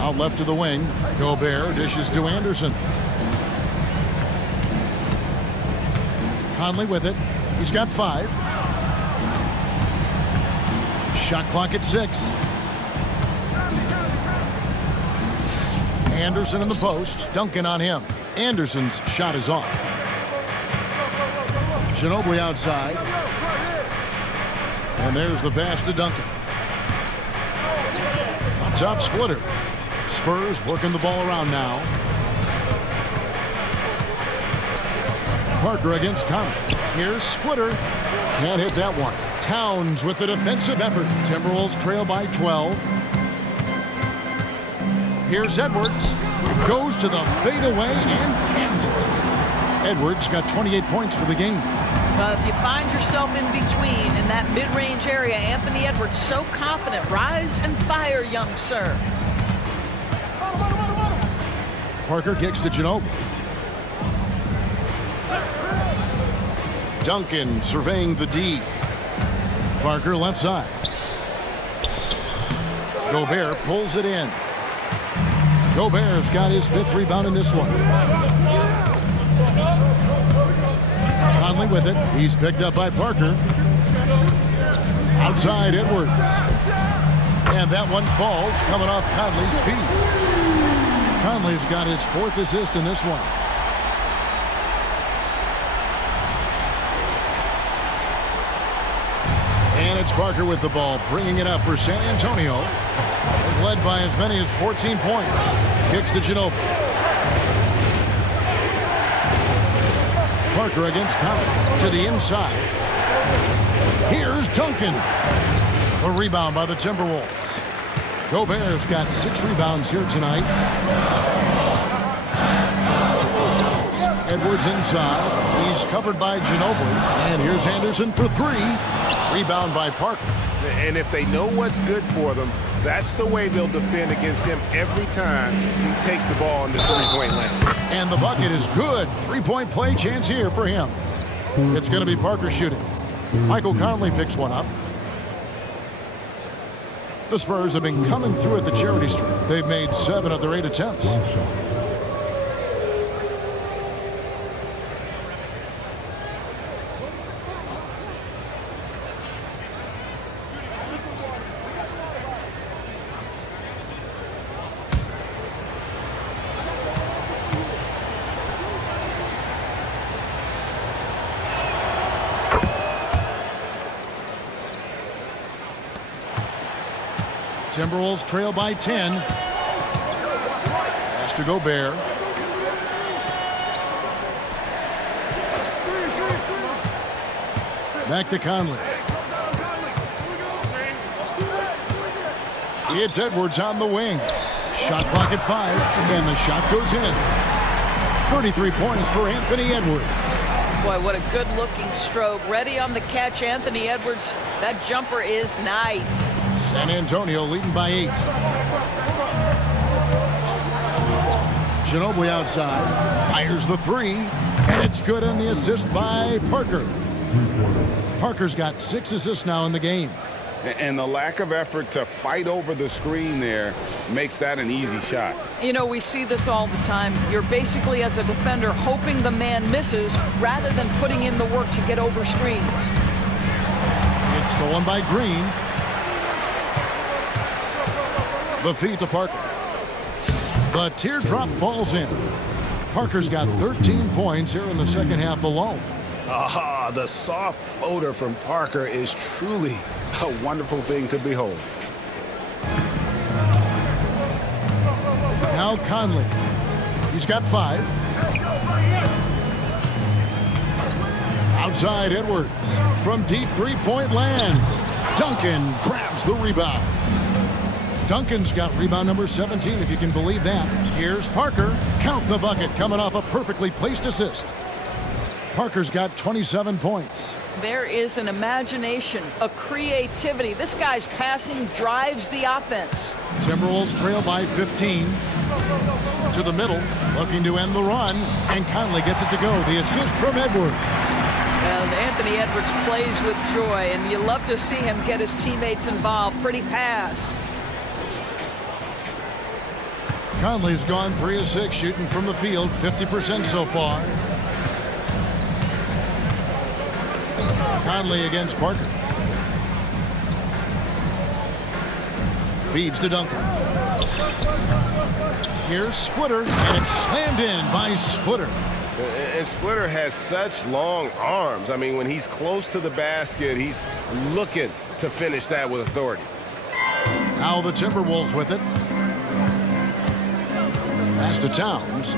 Out left to the wing. Gobert dishes to Anderson. Conley with it. He's got 5. Shot clock at 6. Anderson in the post. Duncan on him. Anderson's shot is off. Ginobili outside. And there's the pass to Duncan. Up top splitter. Spurs working the ball around now. Parker against Conley. Here's Splitter. Can't hit that one. Towns with the defensive effort. Timberwolves trail by 12. Here's Edwards. Goes to the fadeaway and cans it. Edwards got 28 points for the game. Well, if you find yourself in between in that mid-range area, Anthony Edwards so confident. Rise and fire, young sir. Parker kicks to Ginobili. Duncan surveying the D. Parker left side. Gobert pulls it in. Gobert's got his 5th rebound in this one. Conley with it. He's picked up by Parker. Outside Edwards. And that one falls coming off Conley's feet. Conley's got his 4th assist in this one. And it's Parker with the ball, bringing it up for San Antonio. They've led by as many as 14 points. Kicks to Ginobili. Parker against Conley. To the inside. Here's Duncan. A rebound by the Timberwolves. Gobert's got 6 rebounds here tonight. Edwards inside. He's covered by Ginobili. And here's Anderson for 3. Rebound by Parker. And if they know what's good for them, that's the way they'll defend against him every time he takes the ball in the three-point lane. And the bucket is good. 3-point play chance here for him. It's going to be Parker shooting. Michael Conley picks one up. The Spurs have been coming through at the charity stripe. They've made 7 of their 8 attempts. Timberwolves trail by 10. Pass to Gobert. Back to Conley. It's Edwards on the wing. Shot clock at 5, and the shot goes in. 33 points for Anthony Edwards. Boy, what a good-looking stroke. Ready on the catch, Anthony Edwards. That jumper is nice. San Antonio leading by 8. Ginobili outside. Fires the 3. And it's good on the assist by Parker. Parker's got 6 assists now in the game. And the lack of effort to fight over the screen there makes that an easy shot. You know, we see this all the time. You're basically, as a defender, hoping the man misses rather than putting in the work to get over screens. It's stolen by Green. The feed to Parker. The teardrop falls in. Parker's got 13 points here in the second half alone. Ah, the soft floater from Parker is truly a wonderful thing to behold. Now Conley. He's got 5. Outside Edwards. From deep 3-point land. Duncan grabs the rebound. Duncan's got rebound number 17, if you can believe that. Here's Parker. Count the bucket coming off a perfectly placed assist. Parker's got 27 points. There is an imagination, a creativity. This guy's passing drives the offense. Timberwolves trail by 15. To the middle, looking to end the run, and Conley gets it to go. The assist from Edwards. And Anthony Edwards plays with joy, and you love to see him get his teammates involved. Pretty pass. Conley's gone 3 of 6 shooting from the field, 50% so far. Conley against Parker. Feeds to Duncan. Here's Splitter, and it's slammed in by Splitter. And Splitter has such long arms. I mean, when he's close to the basket, he's looking to finish that with authority. Now the Timberwolves with it. Pass to Towns.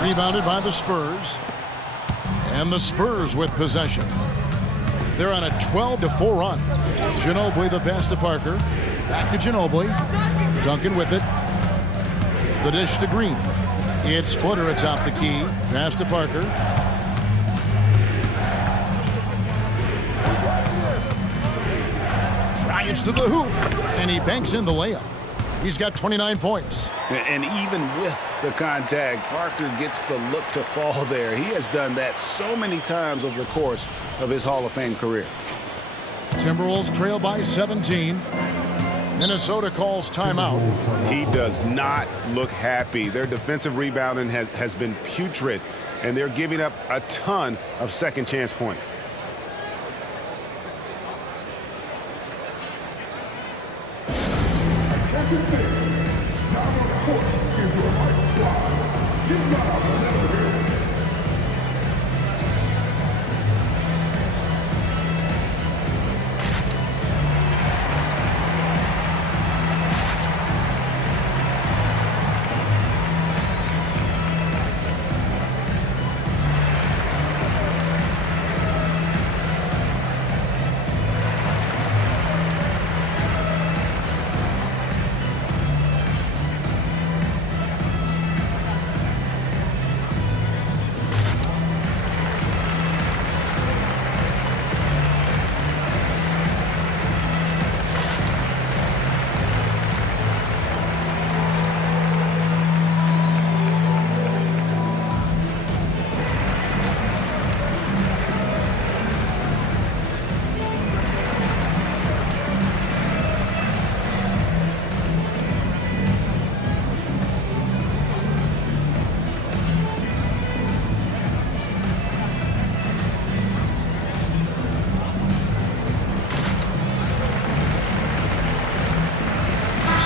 Rebounded by the Spurs. And the Spurs with possession. They're on a 12-4 run. Ginobili the pass to Parker. Back to Ginobili. Duncan with it. The dish to Green. It's Splitter atop the key. Pass to Parker. Drives to the hoop. And he banks in the layup. He's got 29 points. And even with the contact, Parker gets the look to fall there. He has done that so many times over the course of his Hall of Fame career. Timberwolves trail by 17. Minnesota calls timeout. He does not look happy. Their defensive rebounding has been putrid, and they're giving up a ton of second chance points.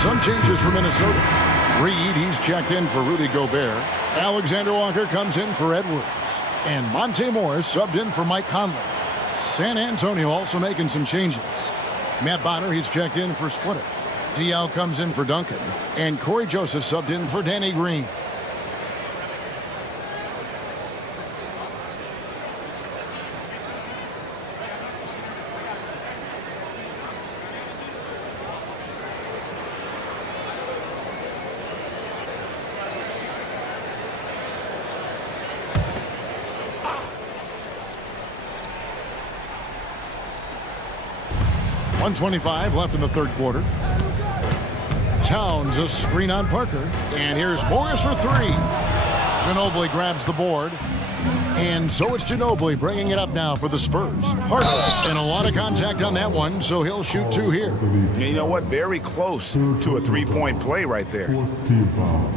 Some changes for Minnesota. Reed, he's checked in for Rudy Gobert. Alexander Walker comes in for Edwards. And Monte Morris subbed in for Mike Conley. San Antonio also making some changes. Matt Bonner, he's checked in for Splitter. Diaw comes in for Duncan. And Corey Joseph subbed in for Danny Green. .125 left in the third quarter. Towns a screen on Parker. And here's Morris for three. Ginobili grabs the board. And so it's Ginobili bringing it up now for the Spurs. Parker, and a lot of contact on that one, so he'll shoot two here. And you know what? Very close to a three-point play right there. Fourth team foul.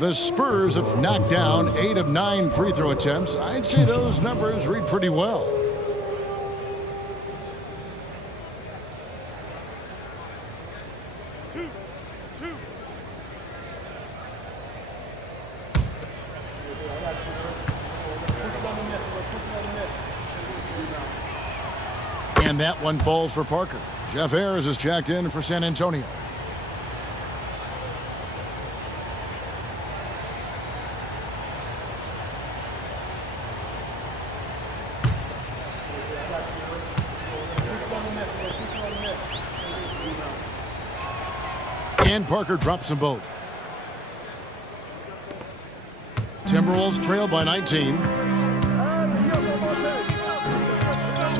The Spurs have knocked down 8 of 9 free throw attempts. I'd say those numbers read pretty well. And that one falls for Parker. Jeff Ayers is checked in for San Antonio. And Parker drops them both. Timberwolves trail by 19.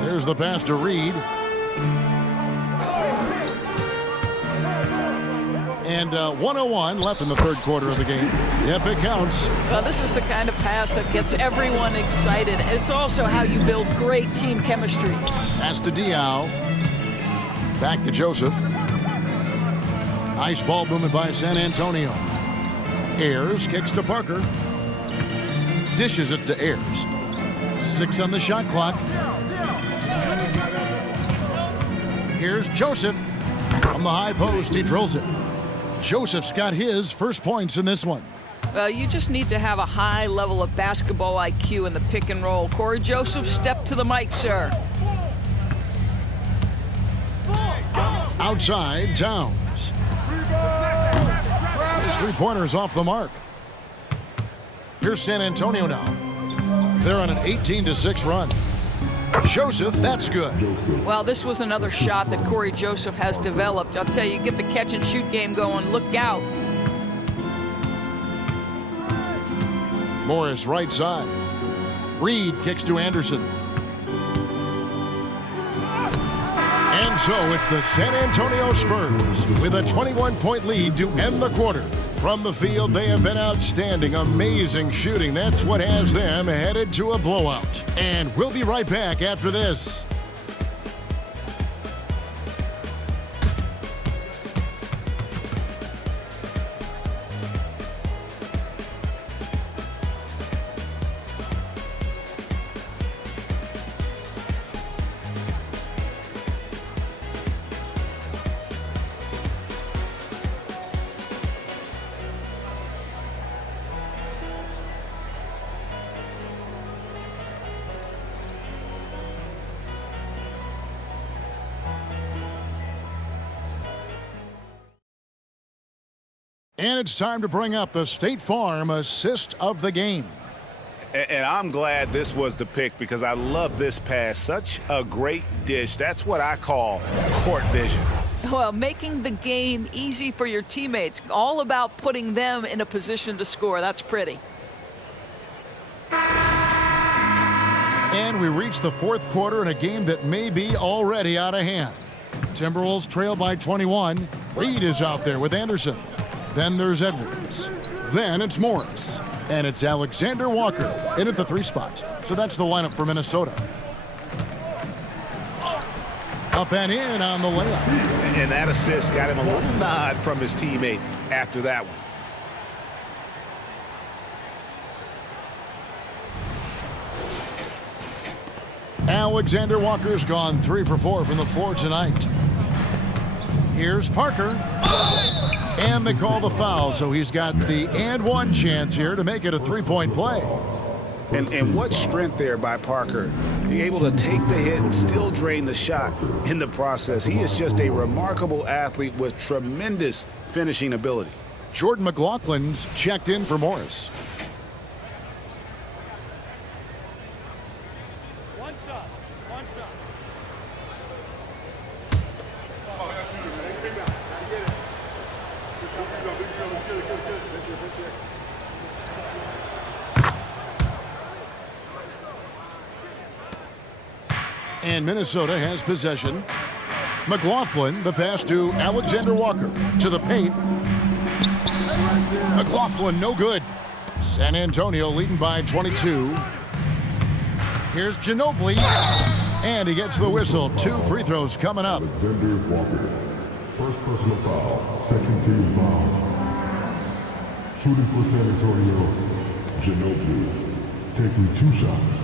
There's the pass to Reed. And 1:01 left in the third quarter of the game. Yep, it counts. Well, this is the kind of pass that gets everyone excited. It's also how you build great team chemistry. Pass to Diao. Back to Joseph. Nice ball movement by San Antonio. Ayers kicks to Parker. Dishes it to Ayers. 6 on the shot clock. Here's Joseph. From the high post, he drills it. Joseph's got his first points in this one. Well, you just need to have a high level of basketball IQ in the pick and roll. Corey Joseph, step to the mic, sir. Outside, Towns. His three-pointer's off the mark. Here's San Antonio now. They're on an 18-6 run. Joseph, that's good. Well, this was another shot that Corey Joseph has developed. I'll tell you, get the catch-and-shoot game going. Look out. Morris right side. Reed kicks to Anderson. And so it's the San Antonio Spurs with a 21-point lead to end the quarter. From the field, they have been outstanding, amazing shooting. That's what has them headed to a blowout. And we'll be right back after this. And it's time to bring up the State Farm assist of the game. And I'm glad this was the pick because I love this pass. Such a great dish. That's what I call court vision. Well, making the game easy for your teammates. All about putting them in a position to score. That's pretty. And we reach the fourth quarter in a game that may be already out of hand. Timberwolves trail by 21. Reed is out there with Anderson. Then there's Edwards. Then it's Morris. And it's Alexander Walker in at the 3 spot. So that's the lineup for Minnesota. Up and in on the layup. And that assist got him a little nod from his teammate after that one. Alexander Walker's gone 3 for 4 from the floor tonight. Here's Parker. And they call the foul, so he's got the and-one chance here to make it a 3-point play. And what strength there by Parker. Being able to take the hit and still drain the shot in the process. He is just a remarkable athlete with tremendous finishing ability. Jordan McLaughlin's checked in for Morris. And Minnesota has possession. McLaughlin, the pass to Alexander Walker. To the paint. McLaughlin, no good. San Antonio leading by 22. Here's Ginobili. And he gets the whistle. 2 free throws coming up. Alexander Walker. First personal foul. Second team foul. Shooting for San Antonio. Ginobili. Taking 2 shots.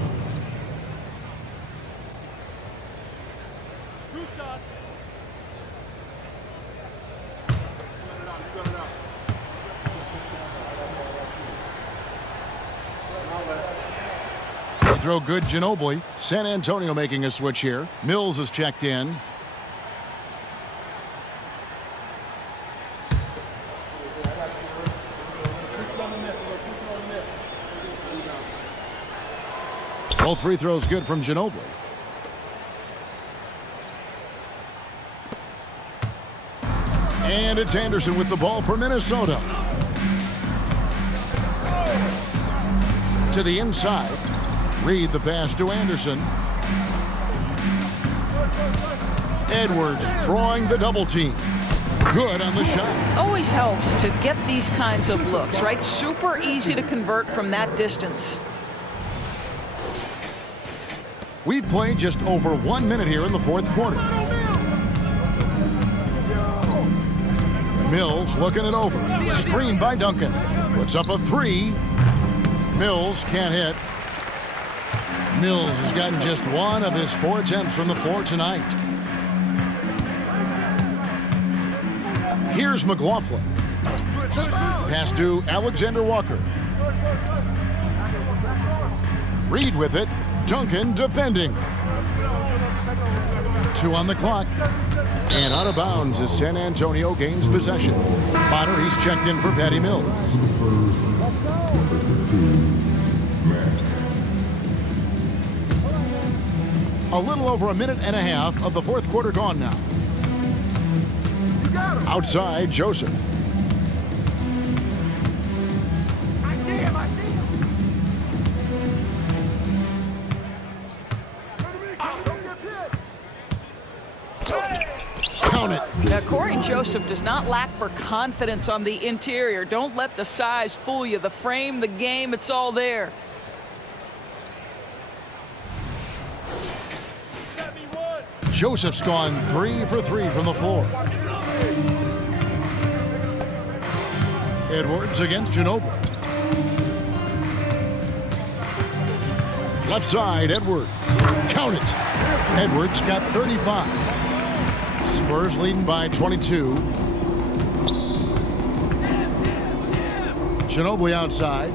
Throw good, Ginobili. San Antonio making a switch here. Mills is checked in. Both free throws good from Ginobili. And it's Anderson with the ball for Minnesota. To the inside. Reed the pass to Anderson. Edwards drawing the double team. Good on the shot. Always helps to get these kinds of looks, right? Super easy to convert from that distance. We've played just over 1 minute here in the fourth quarter. Mills looking it over. Screen by Duncan. Puts up a three. Mills can't hit. Mills has gotten just one of his 4 attempts from the floor tonight. Here's McLaughlin. Pass to Alexander Walker. Reed with it. Duncan defending. 2 on the clock. And out of bounds as San Antonio gains possession. Bonner, he's checked in for Patty Mills. A little over a minute and a half of the fourth quarter gone now. Outside, Joseph. Count it. Now, Corey Joseph does not lack for confidence on the interior. Don't let the size fool you. The frame, the game, it's all there. Joseph's gone 3 for 3 from the floor. Edwards against Ginobili. Left side, Edwards. Count it. Edwards got 35. Spurs leading by 22. Ginobili outside.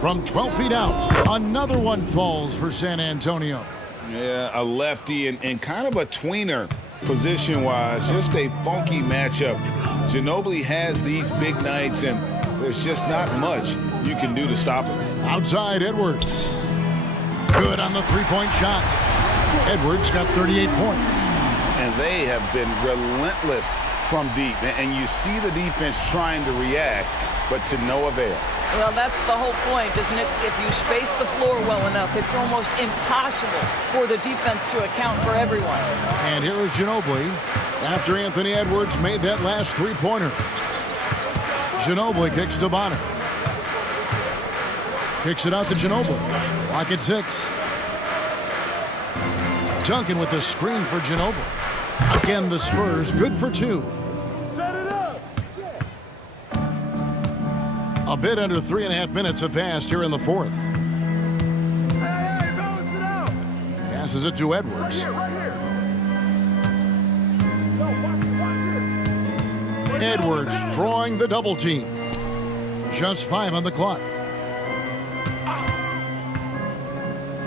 From 12 feet out, another one falls for San Antonio. Yeah, a lefty and kind of a tweener position-wise. Just a funky matchup. Ginobili has these big nights, and there's just not much you can do to stop him. Outside, Edwards. Good on the three-point shot. Edwards got 38 points. And they have been relentless from deep. And you see the defense trying to react, but to no avail. Well, that's the whole point, isn't it? If you space the floor well enough, it's almost impossible for the defense to account for everyone. And here is Ginobili after Anthony Edwards made that last three-pointer. Ginobili kicks to Bonner. Kicks it out to Ginobili. Lock at 6. Duncan with the screen for Ginobili. Again, the Spurs good for 2. Set it up. A bit under 3.5 minutes have passed here in the fourth. Hey, balance it out. Passes it to Edwards. Right here. Yo, watch it. Edwards drawing the double team. Just 5 on the clock.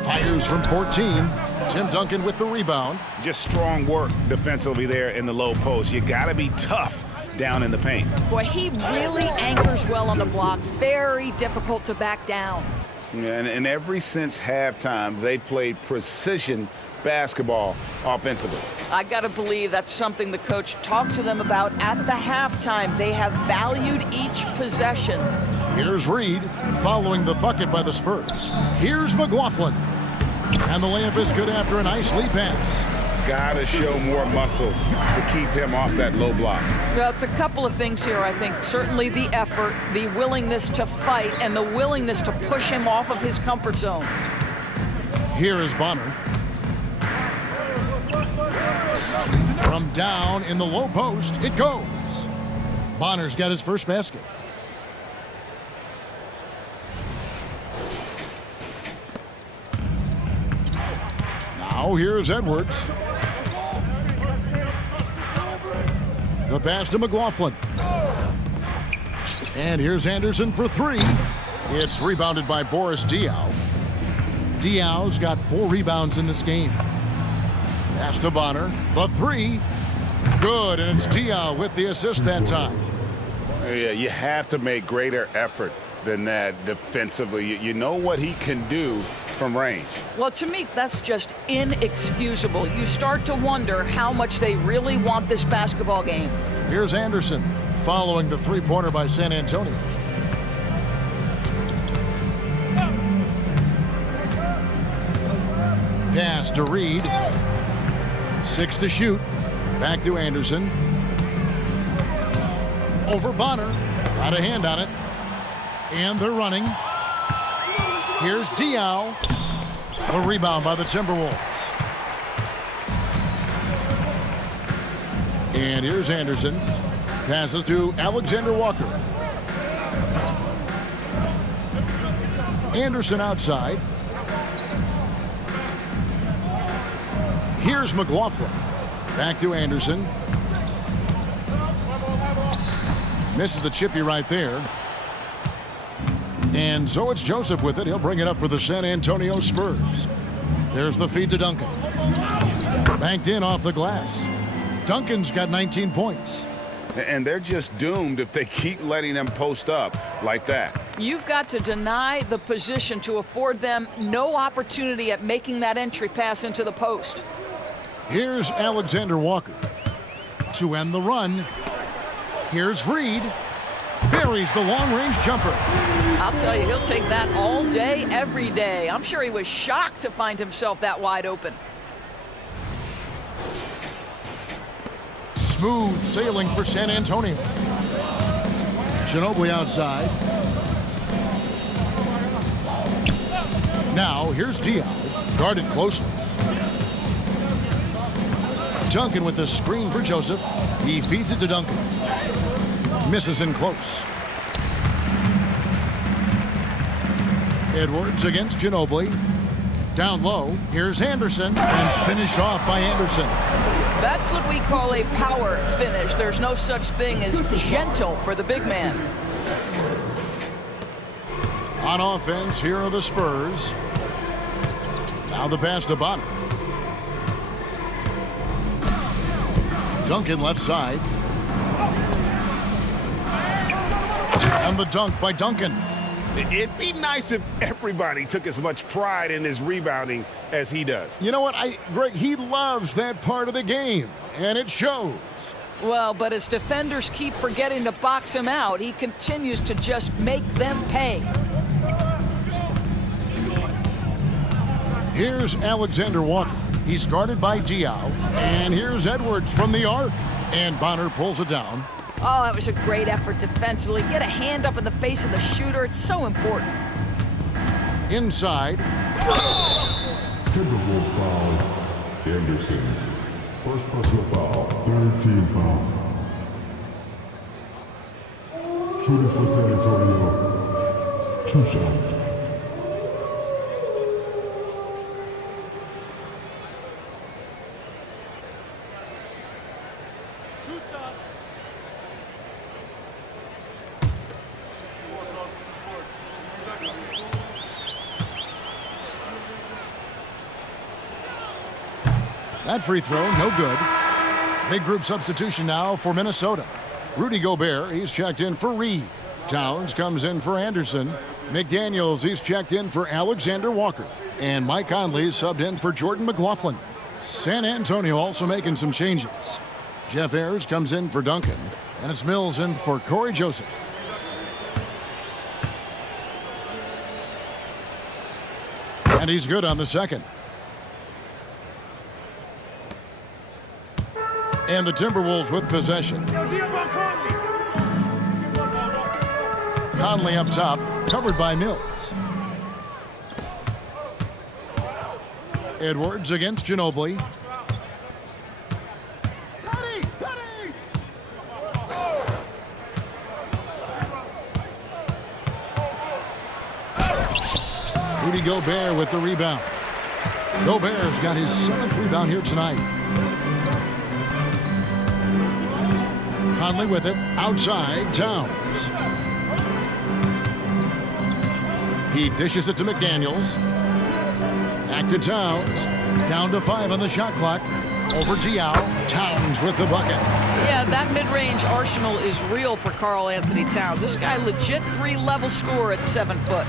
Fires from 14. Tim Duncan with the rebound. Just strong work defensively there in the low post. You got to be tough down in the paint. Boy, he really anchors well on the block. Very difficult to back down. Yeah, and ever since halftime, they played precision basketball offensively. I got to believe that's something the coach talked to them about at the halftime. They have valued each possession. Here's Reed following the bucket by the Spurs. Here's McLaughlin. And the layup is good after a nice lead pass. Got to show more muscle to keep him off that low block. Well, it's a couple of things here, I think. Certainly the effort, the willingness to fight, and the willingness to push him off of his comfort zone. Here is Bonner. From down in the low post, it goes. Bonner's got his first basket. Now here's Edwards. The pass to McLaughlin. And here's Anderson for 3. It's rebounded by Boris Diaw. Diaw's got 4 rebounds in this game. Pass to Bonner. The 3. Good, and it's Diaw with the assist that time. Yeah, you have to make greater effort than that defensively. You know what he can do from range. Well, to me, that's just inexcusable. You start to wonder how much they really want this basketball game. Here's Anderson following the three-pointer by San Antonio. Pass to Reed. 6 to shoot. Back to Anderson. Over Bonner. Got a hand on it. And they're running. Here's Diaw. A rebound by the Timberwolves. And here's Anderson. Passes to Alexander Walker. Anderson outside. Here's McLaughlin. Back to Anderson. Misses the chippy right there. And so it's Joseph with it. He'll bring it up for the San Antonio Spurs. There's the feed to Duncan. Banked in off the glass. Duncan's got 19 points. And they're just doomed if they keep letting them post up like that. You've got to deny the position to afford them no opportunity at making that entry pass into the post. Here's Alexander Walker to end the run. Here's Reed. Buries the long-range jumper. I'll tell you, he'll take that all day, every day. I'm sure he was shocked to find himself that wide open. Smooth sailing for San Antonio. Ginobili outside. Now here's Diaw, guarded closely. Duncan with the screen for Joseph. He feeds it to Duncan. Misses in close. Edwards against Ginobili. Down low, here's Anderson, and finished off by Anderson. That's what we call a power finish. There's no such thing as gentle for the big man. On offense, here are the Spurs. Now the pass to Bonner. Duncan left side. And the dunk by Duncan. It'd be nice if everybody took as much pride in his rebounding as he does. You know what, Greg, he loves that part of the game, and it shows. Well, but as defenders keep forgetting to box him out, he continues to just make them pay. Here's Alexander Walker. He's guarded by Diaw. And here's Edwards from the arc. And Bonner pulls it down. Oh, that was a great effort defensively. Get a hand up in the face of the shooter. It's so important. Inside. Timberwolves foul. Anderson. First personal foul. Third team foul. Shooting for San Antonio. 2 shots. That free throw, no good. Big group substitution now for Minnesota. Rudy Gobert, he's checked in for Reed. Towns comes in for Anderson. McDaniels, he's checked in for Alexander Walker. And Mike Conley subbed in for Jordan McLaughlin. San Antonio also making some changes. Jeff Ayers comes in for Duncan. And it's Mills in for Corey Joseph. And he's good on the second. And the Timberwolves with possession. Conley up top, covered by Mills. Edwards against Ginobili. Rudy Gobert with the rebound. Gobert's got his 7th rebound here tonight. Conley with it, outside, Towns. He dishes it to McDaniels. Back to Towns. Down to 5 on the shot clock. Over Diaw. Towns with the bucket. Yeah, that mid-range arsenal is real for Karl Anthony Towns. This guy legit 3-level scorer at 7 foot.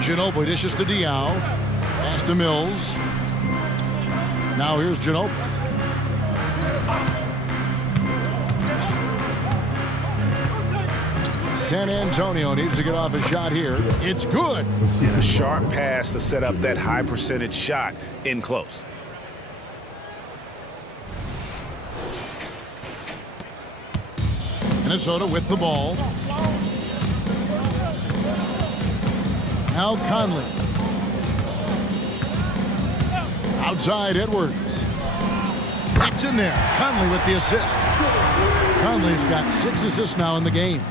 Ginobili dishes to Diaw. Pass to Mills. Now here's Ginobili. San Antonio needs to get off a shot here. It's good. And a sharp pass to set up that high percentage shot in close. Minnesota with the ball. Now Conley. Outside Edwards. That's in there. Conley with the assist. Conley's got 6 assists now in the game.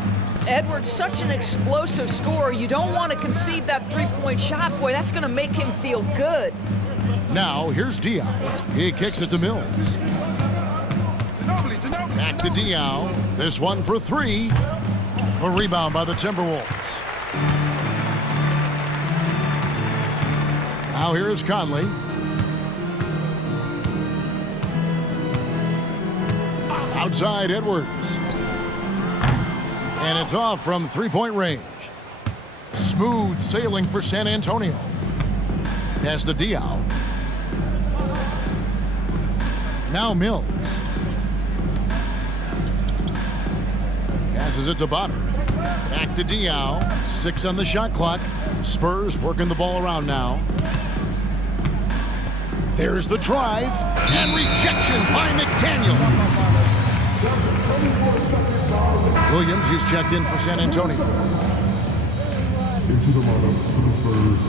Edwards, such an explosive scorer. You don't want to concede that three-point shot. Boy, that's going to make him feel good. Now, here's Diaw. He kicks it to Mills. Back to Diaw. This one for 3. A rebound by the Timberwolves. Now here is Conley. Outside Edwards. And it's off from three-point range. Smooth sailing for San Antonio. Pass to Diaw. Now Mills. Passes it to Bonner. Back to Diaw. 6 on the shot clock. Spurs working the ball around now. There's the drive. And rejection by McDaniel. Williams, he's checked in for San Antonio. Into the lineup for the Spurs,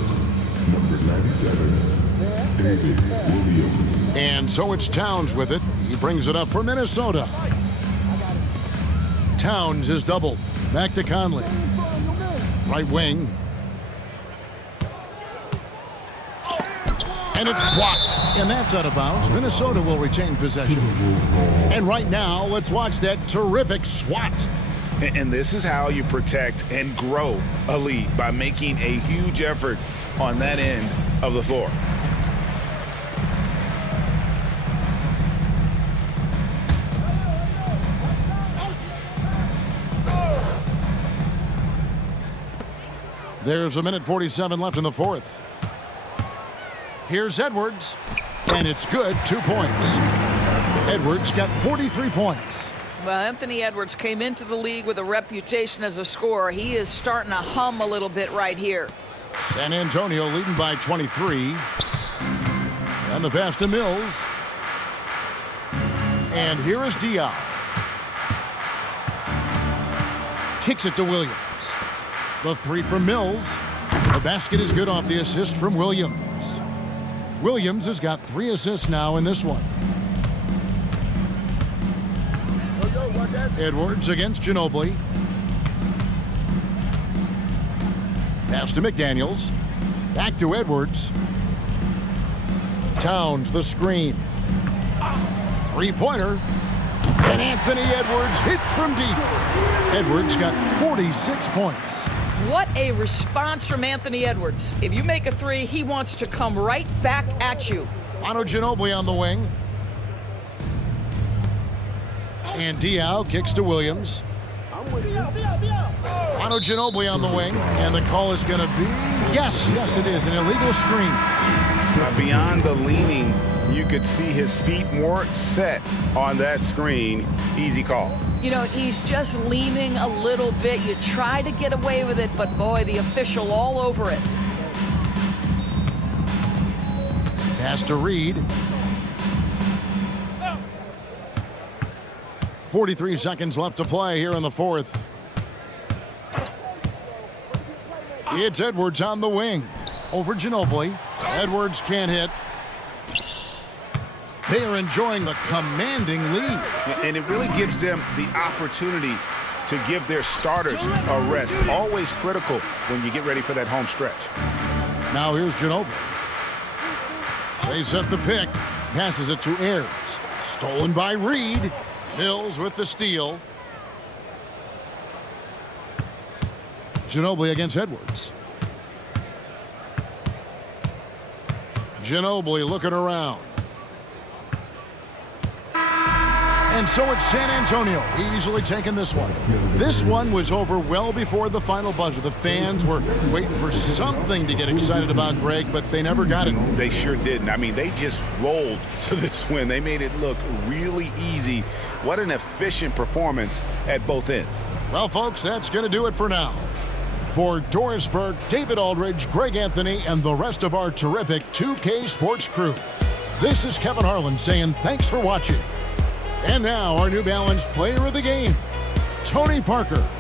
number 97, David Williams. And so it's Towns with it. He brings it up for Minnesota. Towns is doubled. Back to Conley. Right wing. And it's blocked. And that's out of bounds. Minnesota will retain possession. And right now, let's watch that terrific swat. And this is how you protect and grow a lead, by making a huge effort on that end of the floor. There's a minute 47 left in the fourth. Here's Edwards, and it's good. 2 points. Edwards got 43 points. Well, Anthony Edwards came into the league with a reputation as a scorer. He is starting to hum a little bit right here. San Antonio leading by 23. And the pass to Mills. And here is Diaw. Kicks it to Williams. The 3 from Mills. The basket is good off the assist from Williams. Williams has got 3 assists now in this one. Edwards against Ginobili. Pass to McDaniels. Back to Edwards. Towns the screen. 3-pointer. And Anthony Edwards hits from deep. Edwards got 46 points. What a response from Anthony Edwards. If you make a 3, he wants to come right back at you. Ginobili on the wing. And Diaw kicks to Williams. Ginobili on the wing. And the call is going to be, yes, it is, an illegal screen. Beyond the leaning, you could see his feet weren't set on that screen. Easy call. You know, he's just leaning a little bit. You try to get away with it, but boy, the official all over it. Pass to Reed. 43 seconds left to play here in the fourth. It's Edwards on the wing. Over Ginobili. Edwards can't hit. They are enjoying a commanding lead. And it really gives them the opportunity to give their starters a rest. Always critical when you get ready for that home stretch. Now here's Ginobili. They set the pick. Passes it to Ayers. Stolen by Reed. Mills with the steal. Ginobili against Edwards. Ginobili looking around. And so it's San Antonio easily taking this one. This one was over well before the final buzzer. The fans were waiting for something to get excited about, Greg, but they never got it. They sure didn't. I mean, they just rolled to this win. They made it look really easy. What an efficient performance at both ends. Well, folks, that's going to do it for now. For Doris Burke, David Aldridge, Greg Anthony, and the rest of our terrific 2K Sports crew, this is Kevin Harlan saying thanks for watching. And now, our New Balance Player of the Game, Tony Parker.